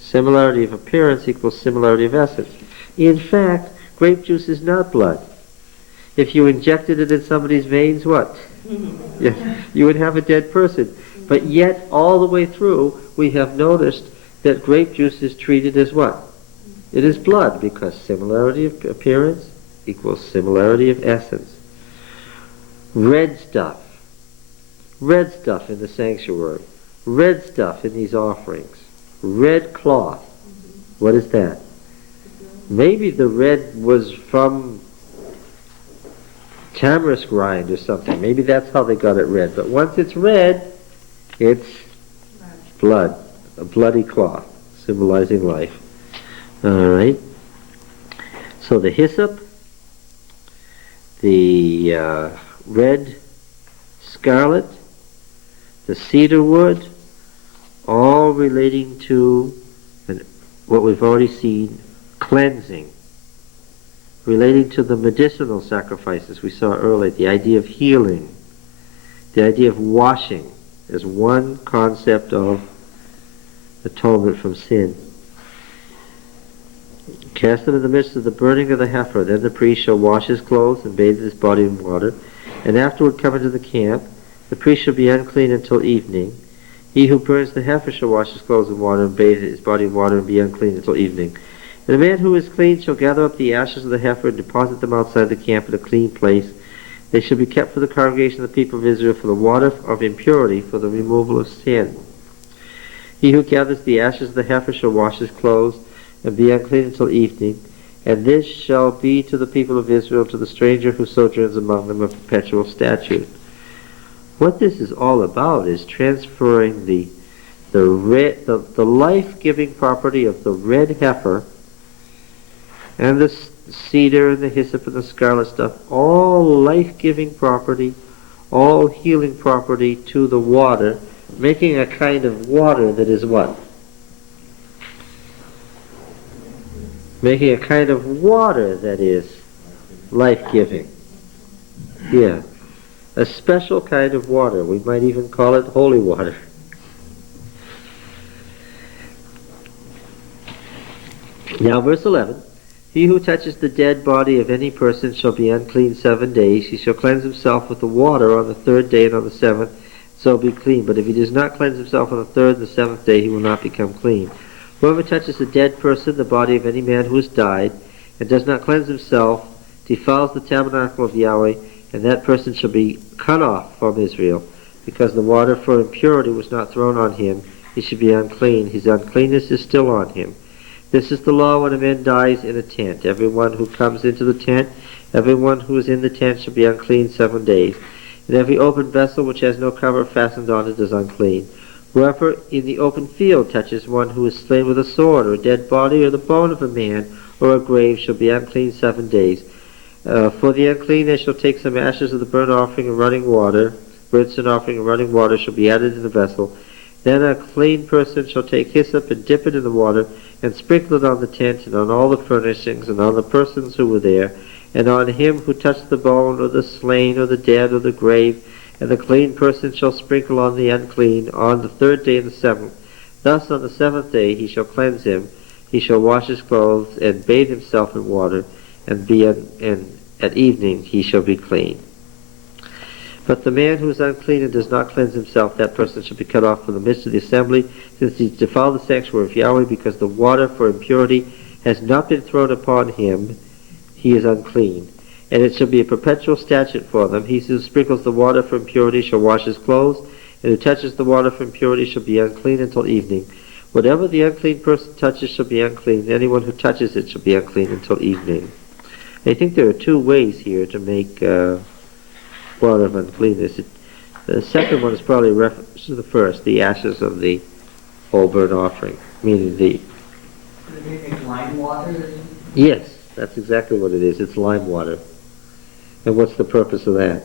Similarity of appearance equals similarity of essence. In fact, grape juice is not blood. If you injected it in somebody's veins, what? You would have a dead person. But yet, all the way through, we have noticed that grape juice is treated as what? It is blood, because similarity of appearance equals similarity of essence. Red stuff in the sanctuary, red stuff in these offerings, red cloth. What is that? Maybe the red was from tamarisk rind or something. Maybe that's how they got it red. But once it's red, it's blood, a bloody cloth. symbolizing life. All right. So the hyssop, the red scarlet, the cedar wood, all relating to what we've already seen, cleansing, relating to the medicinal sacrifices we saw earlier, the idea of healing, the idea of washing as one concept of atonement from sin. Cast them in the midst of the burning of the heifer. Then the priest shall wash his clothes and bathe his body in water, and afterward come into the camp. The priest shall be unclean until evening. He who burns the heifer shall wash his clothes in water and bathe his body in water and be unclean until evening. And the man who is clean shall gather up the ashes of the heifer and deposit them outside the camp in a clean place. They shall be kept for the congregation of the people of Israel for the water of impurity, for the removal of sin. He who gathers the ashes of the heifer shall wash his clothes and be unclean until evening. And this shall be to the people of Israel, to the stranger who sojourns among them, a perpetual statute. What this is all about is transferring the life-giving property of the red heifer and the cedar and the hyssop and the scarlet stuff, all life-giving property, all healing property, to the water, making a kind of water that is what? Making a kind of water that is life-giving. Yeah. A special kind of water. We might even call it holy water. Now verse 11. He who touches the dead body of any person shall be unclean 7 days. He shall cleanse himself with the water on the 3rd day and on the 7th, so be clean. But if he does not cleanse himself on the 3rd and the 7th day, he will not become clean. Whoever touches a dead person, the body of any man who has died, and does not cleanse himself, defiles the tabernacle of Yahweh, and that person shall be cut off from Israel, because the water for impurity was not thrown on him. He should be unclean. His uncleanness is still on him. This is the law when a man dies in a tent. Everyone who comes into the tent, everyone who is in the tent shall be unclean 7 days. And every open vessel which has no cover fastened on it is unclean. Whoever in the open field touches one who is slain with a sword, or a dead body, or the bone of a man, or a grave, shall be unclean 7 days. For the unclean they shall take some ashes of the burnt offering and running water. Burnt sin offering and running water shall be added to the vessel. Then a clean person shall take hyssop and dip it in the water, and sprinkle it on the tent, and on all the furnishings, and on the persons who were there, and on him who touched the bone, or the slain, or the dead, or the grave. And the clean person shall sprinkle on the unclean on the 3rd day and the 7th. Thus on the 7th day he shall cleanse him. He shall wash his clothes, and bathe himself in water, and at evening he shall be clean. But the man who is unclean and does not cleanse himself, that person shall be cut off from the midst of the assembly, since he defiled the sanctuary of Yahweh, because the water for impurity has not been thrown upon him. He is unclean. And it shall be a perpetual statute for them. He who sprinkles the water for impurity shall wash his clothes, and who touches the water for impurity shall be unclean until evening. Whatever the unclean person touches shall be unclean. And anyone who touches it shall be unclean until evening. I think there are 2 ways here to make water of uncleanness. The second one is probably a reference to the first, the ashes of the whole burnt offering, meaning the... Does it make lime water? Yes, that's exactly what it is. It's lime water. And what's the purpose of that?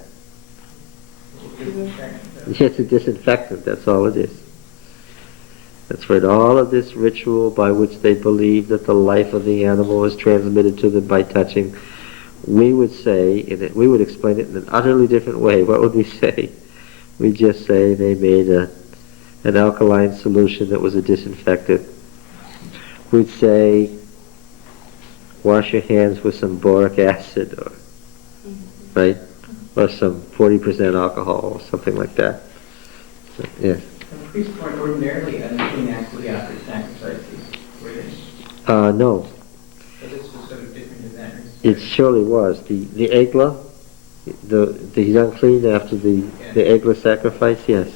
It's a disinfectant, that's all it is. That's right, all of this ritual by which they believe that the life of the animal is transmitted to them by touching, we would say, we would explain it in an utterly different way. What would we say? We'd just say they made an alkaline solution that was a disinfectant. We'd say, wash your hands with some boric acid, or right? Or some 40% alcohol, or something like that. So, yes. The priests weren't ordinarily unclean actually after sacrifices, were they? No. So this was sort of different in that respect. It surely was. The eglah, he's unclean after the eglah sacrifice, yes.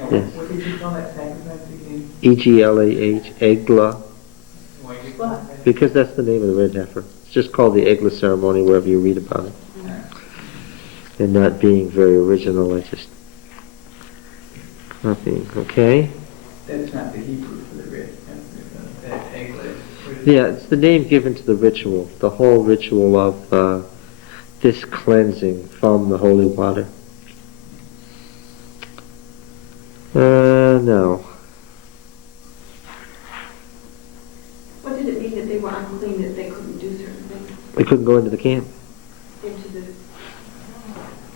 Now, Yes. what did you call that sacrifice again? Eglah, eglah, Why did you call it that? because that's the name of the red heifer. It's just called the eglah ceremony wherever you read about it. And not being very original, I just copying, okay? That's not the Hebrew for the red. Yeah, it's the name given to the ritual, the whole ritual of this cleansing from the holy water. No. What did it mean that they were unclean, that they couldn't do certain things They couldn't go into the camp. into the,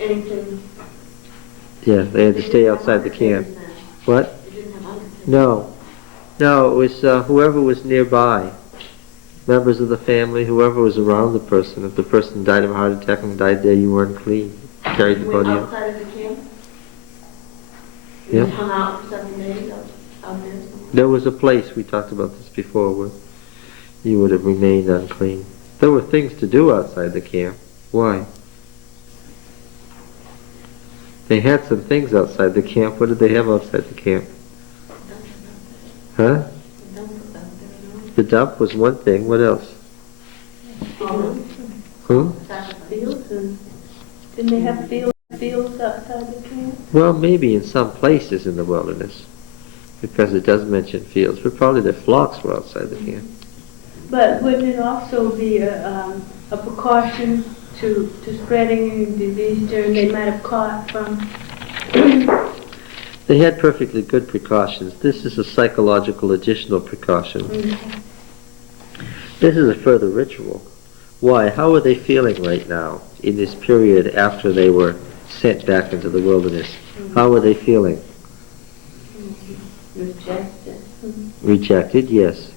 anything? Yeah, they had to They stay didn't have outside the camp. undertakers then. What? They didn't have undertakers. No. No, it was whoever was nearby. Members of the family, whoever was around the person. If the person died of a heart attack and died there, you weren't clean. Carried the Went body out. outside of the camp? Yeah. You hung out for 7 days out there somewhere? There was a place, we talked about this before, where you would have remained unclean. There were things to do outside the camp. Why? They had some things outside the camp. What did they have outside the camp? Huh? The dump was out there, The dump was one thing. What else? no? Fields and, didn't they have fields outside the camp? Well, maybe in some places in the wilderness, because it does mention fields, but probably their flocks were outside the camp. But wouldn't it also be a precaution to spreading any disease they might have caught from? They had perfectly good precautions. This is a psychological additional precaution. This is a further ritual. Why? How are they feeling right now in this period after they were sent back into the wilderness? How are they feeling? Rejected. Rejected, yes.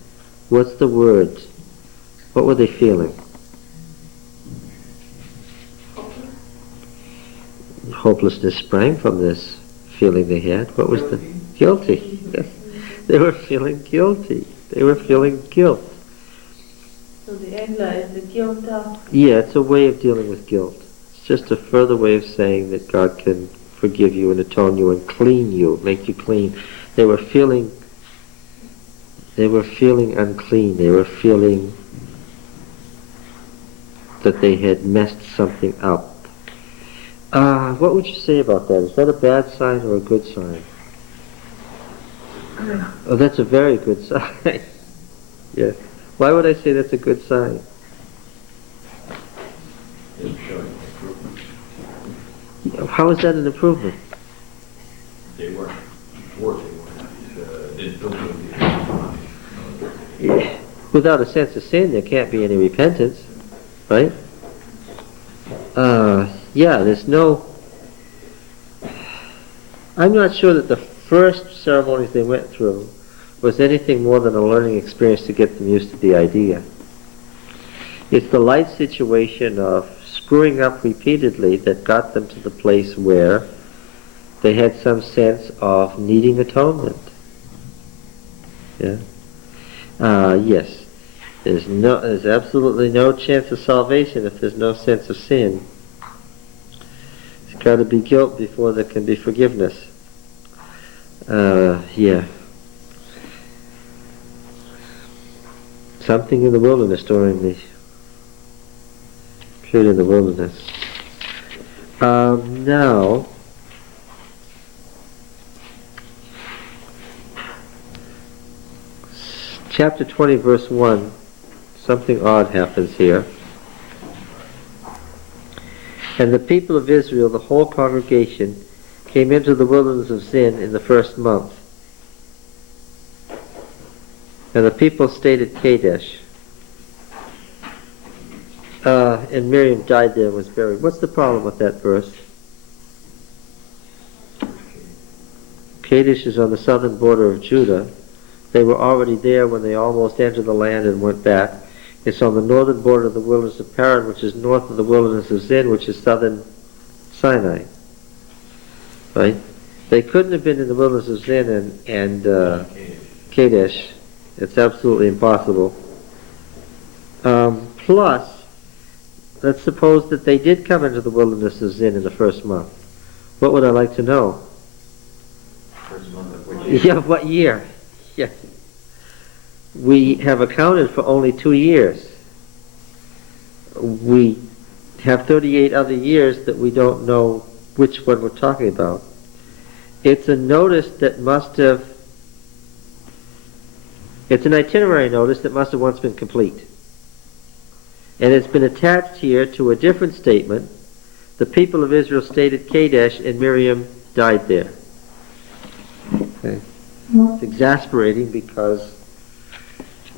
What's the word? What were they feeling? Hopelessness sprang from this feeling they had. What was the guilty? Yes. They were feeling guilty. They were feeling guilt. So the egla is the guilt of? Yeah, it's a way of dealing with guilt. It's just a further way of saying that God can forgive you and atone you and clean you, make you clean. They were feeling unclean. They were feeling that they had messed something up. What would you say about that? Is that a bad sign or a good sign? Good. Oh, that's a very good sign. Yeah. Why would I say that's a good sign? It's showing improvement. How is that an improvement? They weren't, before they weren't, didn't feel guilty. Yeah. Without a sense of sin, there can't be any repentance, right? Yeah, there's no... I'm not sure that the first ceremonies they went through was anything more than a learning experience to get them used to the idea. It's the light situation of screwing up repeatedly that got them to the place where they had some sense of needing atonement. Yeah. Yes. There's absolutely no chance of salvation if there's no sense of sin. There's got to be guilt before there can be forgiveness. Yeah. Something in the wilderness during the period in the wilderness. Now, chapter 20, verse 1, something odd happens here. And the people of Israel, the whole congregation, came into the wilderness of Zin in the first month. And the people stayed at Kadesh. And Miriam died there and was buried. What's the problem with that verse? Kadesh is on the southern border of Judah. They were already there when they almost entered the land and went back. It's on the northern border of the wilderness of Paran, which is north of the wilderness of Zin, which is southern Sinai. Right? They couldn't have been in the wilderness of Zin and Kadesh. It's absolutely impossible. Plus, let's suppose that they did come into the wilderness of Zin in the first month. What would I like to know? First month of which year? Yeah, what year? Yes. We have accounted for only 2 years. We have 38 other years that we don't know which one we're talking about. It's a notice that must have It's an itinerary notice that must have once been complete. And it's been attached here to a different statement. The people of Israel stayed at Kadesh and Miriam died there. Okay. It's exasperating because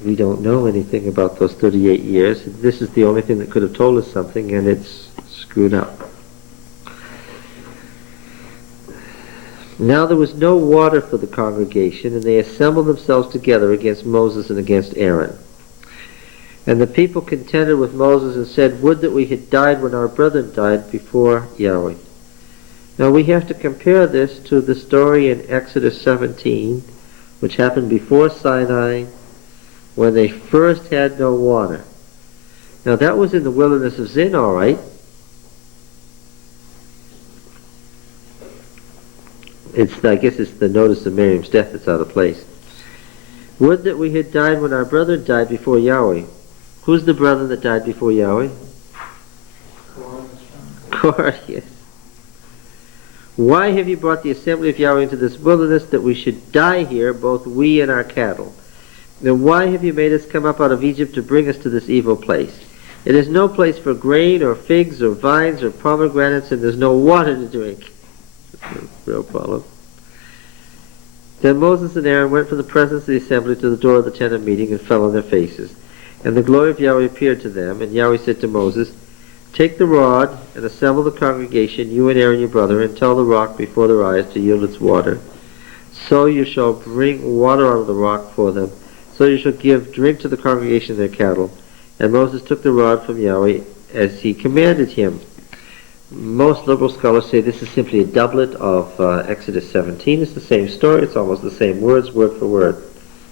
we don't know anything about those 38 years. This is the only thing that could have told us something, and it's screwed up. Now there was no water for the congregation, and they assembled themselves together against Moses and against Aaron. And the people contended with Moses and said, "Would that we had died when our brethren died before Yahweh." Now we have to compare this to the story in Exodus 17, which happened before Sinai, when they first had no water. Now that was in the wilderness of Zin, all right. I guess it's the notice of Miriam's death that's out of place. Would that we had died when our brethren died before Yahweh. Who's the brother that died before Yahweh? Korah, yes. Why have you brought the assembly of Yahweh into this wilderness, that we should die here, both we and our cattle? Then why have you made us come up out of Egypt to bring us to this evil place? It is no place for grain or figs or vines or pomegranates, and there's no water to drink. That's a real problem. Then Moses and Aaron went from the presence of the assembly to the door of the tent of meeting and fell on their faces. And the glory of Yahweh appeared to them, and Yahweh said to Moses, "Take the rod and assemble the congregation, you and Aaron your brother, and tell the rock before their eyes to yield its water. So you shall bring water out of the rock for them. So you shall give drink to the congregation and their cattle." And Moses took the rod from Yahweh as he commanded him. Most liberal scholars say this is simply a doublet of Exodus 17. It's the same story. It's almost the same words, word for word.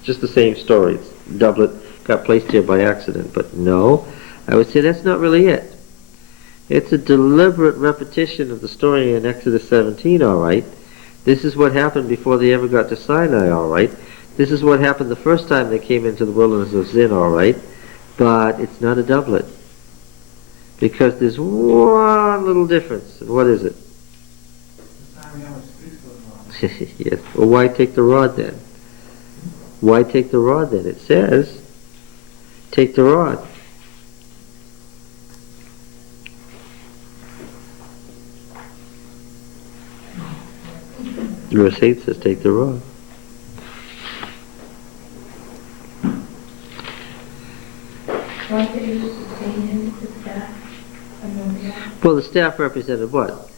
Just the same story. It's doublet got placed here by accident. But no, I would say that's not really it. It's a deliberate repetition of the story in Exodus 17, all right. This is what happened before they ever got to Sinai, all right. This is what happened the first time they came into the wilderness of Zin, all right. But it's not a doublet. Because there's one little difference. And what is it? Yes. Well, why take the rod then? Why take the rod then? It says, take the rod. Verse 8 says, take the rod. Why did you sustain him with the staff? Well, the staff represented what?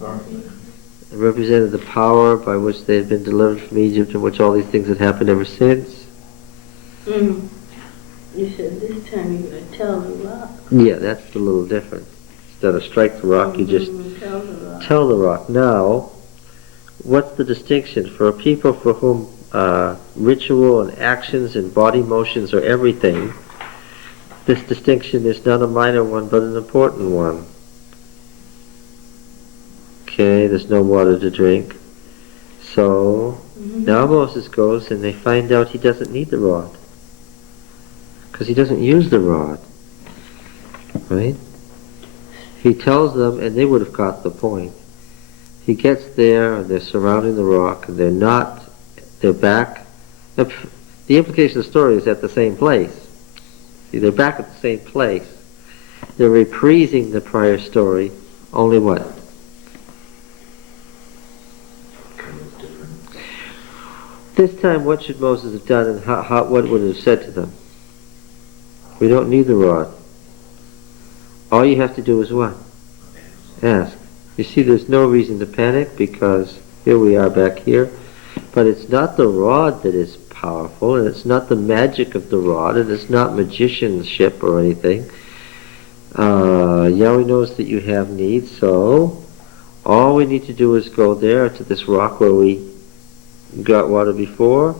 It represented the power by which they had been delivered from Egypt, in which all these things had happened ever since. You said this time you're going to tell the rock. Yeah, that's the little difference. Instead of strike the rock, you just tell the rock. Now, what's the distinction? For a people for whom ritual and actions and body motions are everything, this distinction is not a minor one, but an important one. Okay, there's no water to drink. So, now Moses goes and they find out he doesn't need the rod. Because he doesn't use the rod. Right? He tells them, and they would have caught the point. He gets there, and they're surrounding the rock, and they're back. The implication of the story is at the same place. See, they're back at the same place. They're reprising the prior story, only what? This time, what should Moses have done, and what would it have said to them? We don't need the rod. All you have to do is what? Ask. You see, there's no reason to panic, because here we are back here. But it's not the rod that is powerful, and it's not the magic of the rod, and it's not magicianship or anything. Yahweh knows that you have needs, so all we need to do is go there to this rock where we got water before,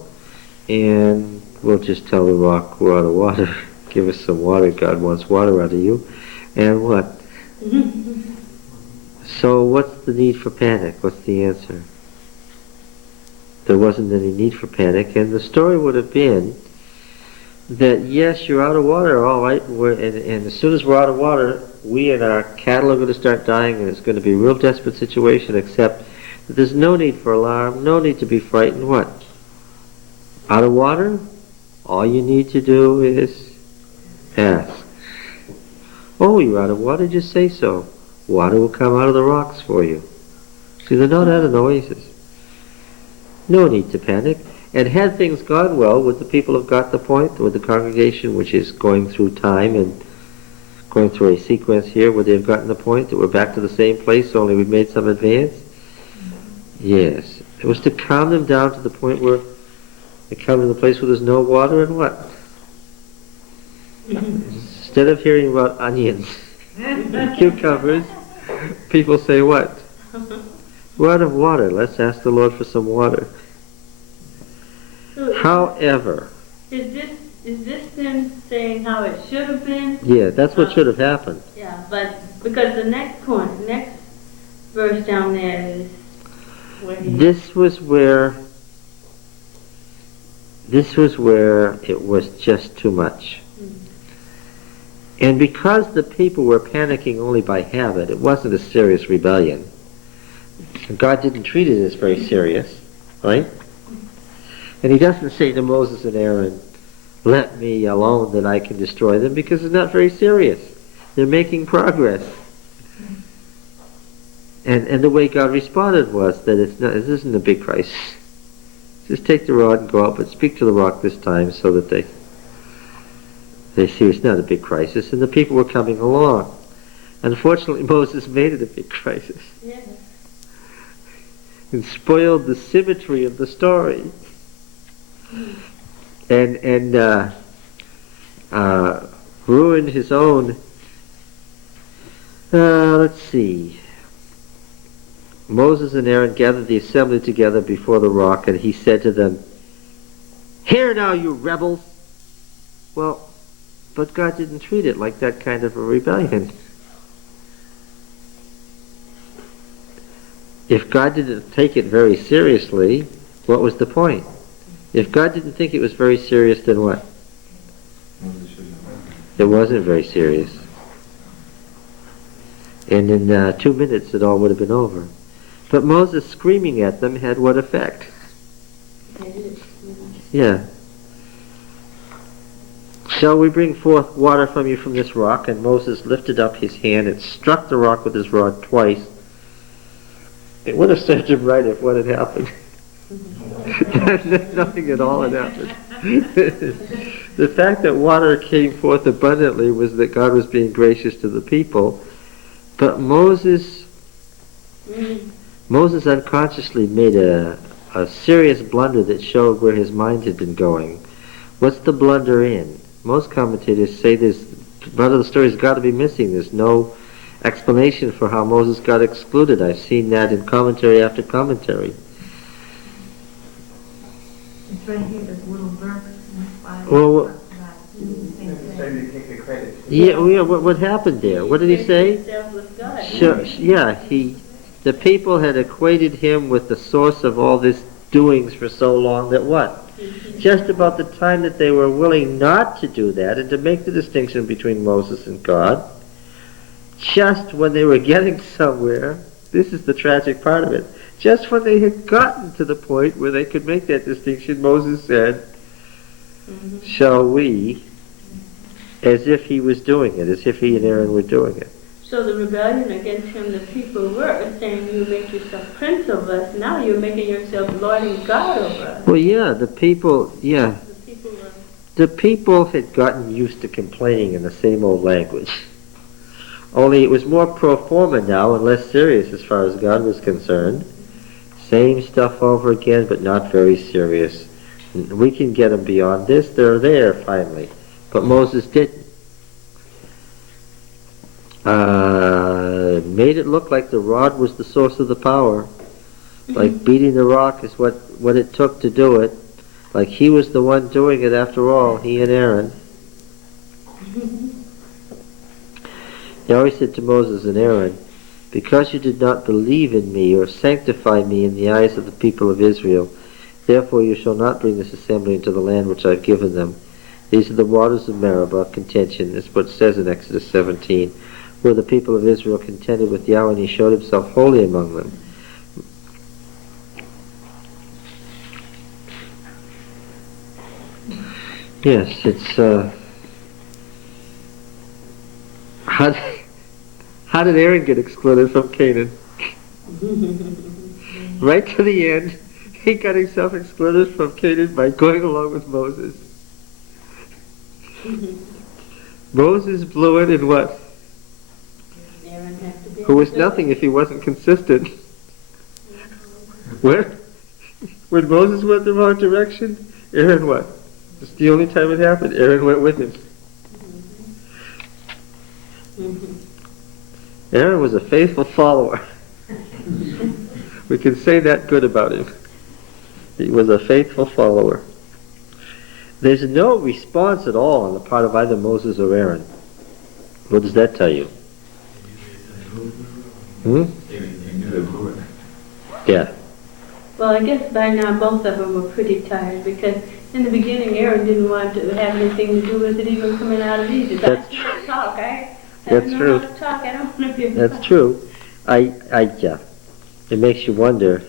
and we'll just tell the rock we're out of water. Give us some water. God wants water out of you. And what? So what's the need for panic? What's the answer? There wasn't any need for panic, and the story would have been that yes, you're out of water, all right, and as soon as we're out of water, we and our cattle are going to start dying, and it's going to be a real desperate situation, except that there's no need for alarm, no need to be frightened. What? Out of water? All you need to do is ask. Oh, you're out of water? Just say so. Water will come out of the rocks for you. See, they're not at an oasis. No need to panic. And had things gone well, would the people have got the point? Would the congregation, which is going through time and going through a sequence here, would they have gotten the point that we're back to the same place, only we've made some advance? Yes. It was to calm them down to the point where they come to the place where there's no water and what? Instead of hearing about onions and cucumbers, people say what? We're out of water. Let's ask the Lord for some water. So However, is this then saying how it should have been? yeah, that's what should have happened. Yeah, but because the next point, next verse down there is where he... This was where it was just too much. And because the people were panicking only by habit, it wasn't a serious rebellion. God didn't treat it as very serious, right? And he doesn't say to Moses and Aaron, let me alone that I can destroy them, because it's not very serious. They're making progress. And the way God responded was that this isn't a big crisis. Just take the rod and go out, but speak to the rock this time so that they see it's not a big crisis. And the people were coming along. Unfortunately, Moses made it a big crisis. Yeah. And spoiled the symmetry of the story. And ruined his own, let's see. Moses and Aaron gathered the assembly together before the rock, and he said to them, "Hear now, you rebels." Well, but God didn't treat it like that kind of a rebellion. If God didn't take it very seriously, what was the point? If God didn't think it was very serious, then what? It wasn't very serious. And in 2 minutes it all would have been over. But Moses screaming at them had what effect? Yeah. Shall we bring forth water from you from this rock? And Moses lifted up his hand and struck the rock with his rod twice. It would have served him right if what had happened. Nothing at all had happened. The fact that water came forth abundantly was that God was being gracious to the people. But Moses unconsciously made a serious blunder that showed where his mind had been going. What's the blunder in? Most commentators say this part of the story's got to be missing. There's no explanation for how Moses got excluded. I've seen that in commentary after commentary. It's right here, this little verse. Well, yeah, what happened there? What did he say? Sure, yeah, the people had equated him with the source of all this doings for so long that what? Just about the time that they were willing not to do that and to make the distinction between Moses and God, just when they were getting somewhere, this is the tragic part of it, just when they had gotten to the point where they could make that distinction, Moses said, shall we, as if he was doing it, as if he and Aaron were doing it. So the rebellion against him, the people were saying, you make yourself prince over us, now you're making yourself Lord and God over us. Well, yeah, the people had gotten used to complaining in the same old language. Only it was more pro forma now and less serious as far as God was concerned. Same stuff over again, but not very serious. We can get them beyond this. They're there finally. But Moses didn't. Made it look like the rod was the source of the power. Like beating the rock is what it took to do it. Like he was the one doing it after all, he and Aaron. He always said to Moses and Aaron, because you did not believe in me or sanctify me in the eyes of the people of Israel, therefore you shall not bring this assembly into the land which I have given them. These are the waters of Meribah, contention. That's what it says in Exodus 17, where the people of Israel contended with Yahweh, and he showed himself holy among them. Yes, it's, how, how did Aaron get excluded from Canaan? Right to the end, he got himself excluded from Canaan by going along with Moses. Moses blew it in what? Aaron had to be. Who was nothing if he wasn't consistent. When Moses went the wrong direction, Aaron what? It's the only time it happened. Aaron went with him. Aaron was a faithful follower. We can say that good about him. He was a faithful follower. There's no response at all on the part of either Moses or Aaron. What does that tell you? Hmm? They knew they blew it. Yeah. Well, I guess by now both of them were pretty tired because in the beginning Aaron didn't want to have anything to do with it even coming out of Egypt. That's I can't talk. I That's don't know true. how to talk. I don't want to be That's true. Yeah. It makes you wonder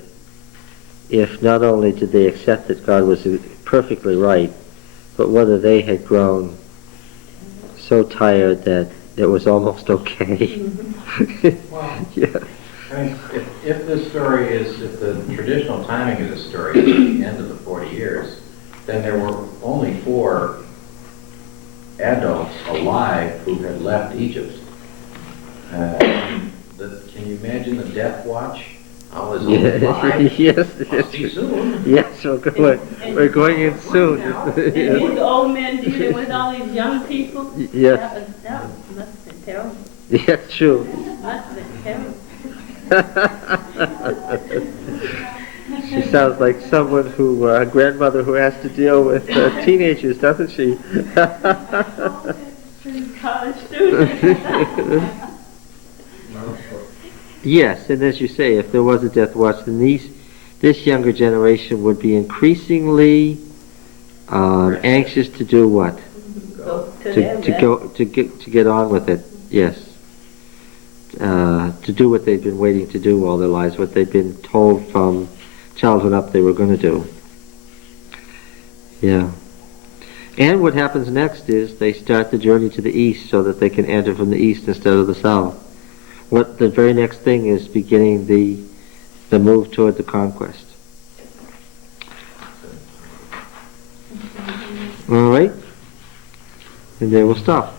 if not only did they accept that God was perfectly right, but whether they had grown so tired that it was almost okay. Well, Yeah. I mean, if the story is, if the traditional timing of the story is at the end of the 40 years, then there were only 4 adults alive who had left Egypt. Can you imagine the death watch? I was alive. Yes. I'll see you soon. Yes, we're going in soon. And these old men dealing with all these young people. Yes. That must have been terrible. Yes, true. Must have been terrible. She sounds like someone who, a grandmother who has to deal with teenagers, doesn't she? College student. Yes, and as you say, if there was a death watch, then this younger generation would be increasingly anxious to do what? To get on with it. Yes. To do what they've been waiting to do all their lives, what they've been told from childhood up they were going to do. Yeah. And what happens next is they start the journey to the east so that they can enter from the east instead of the south. What the very next thing is beginning the move toward the conquest. All right? And there we'll stop.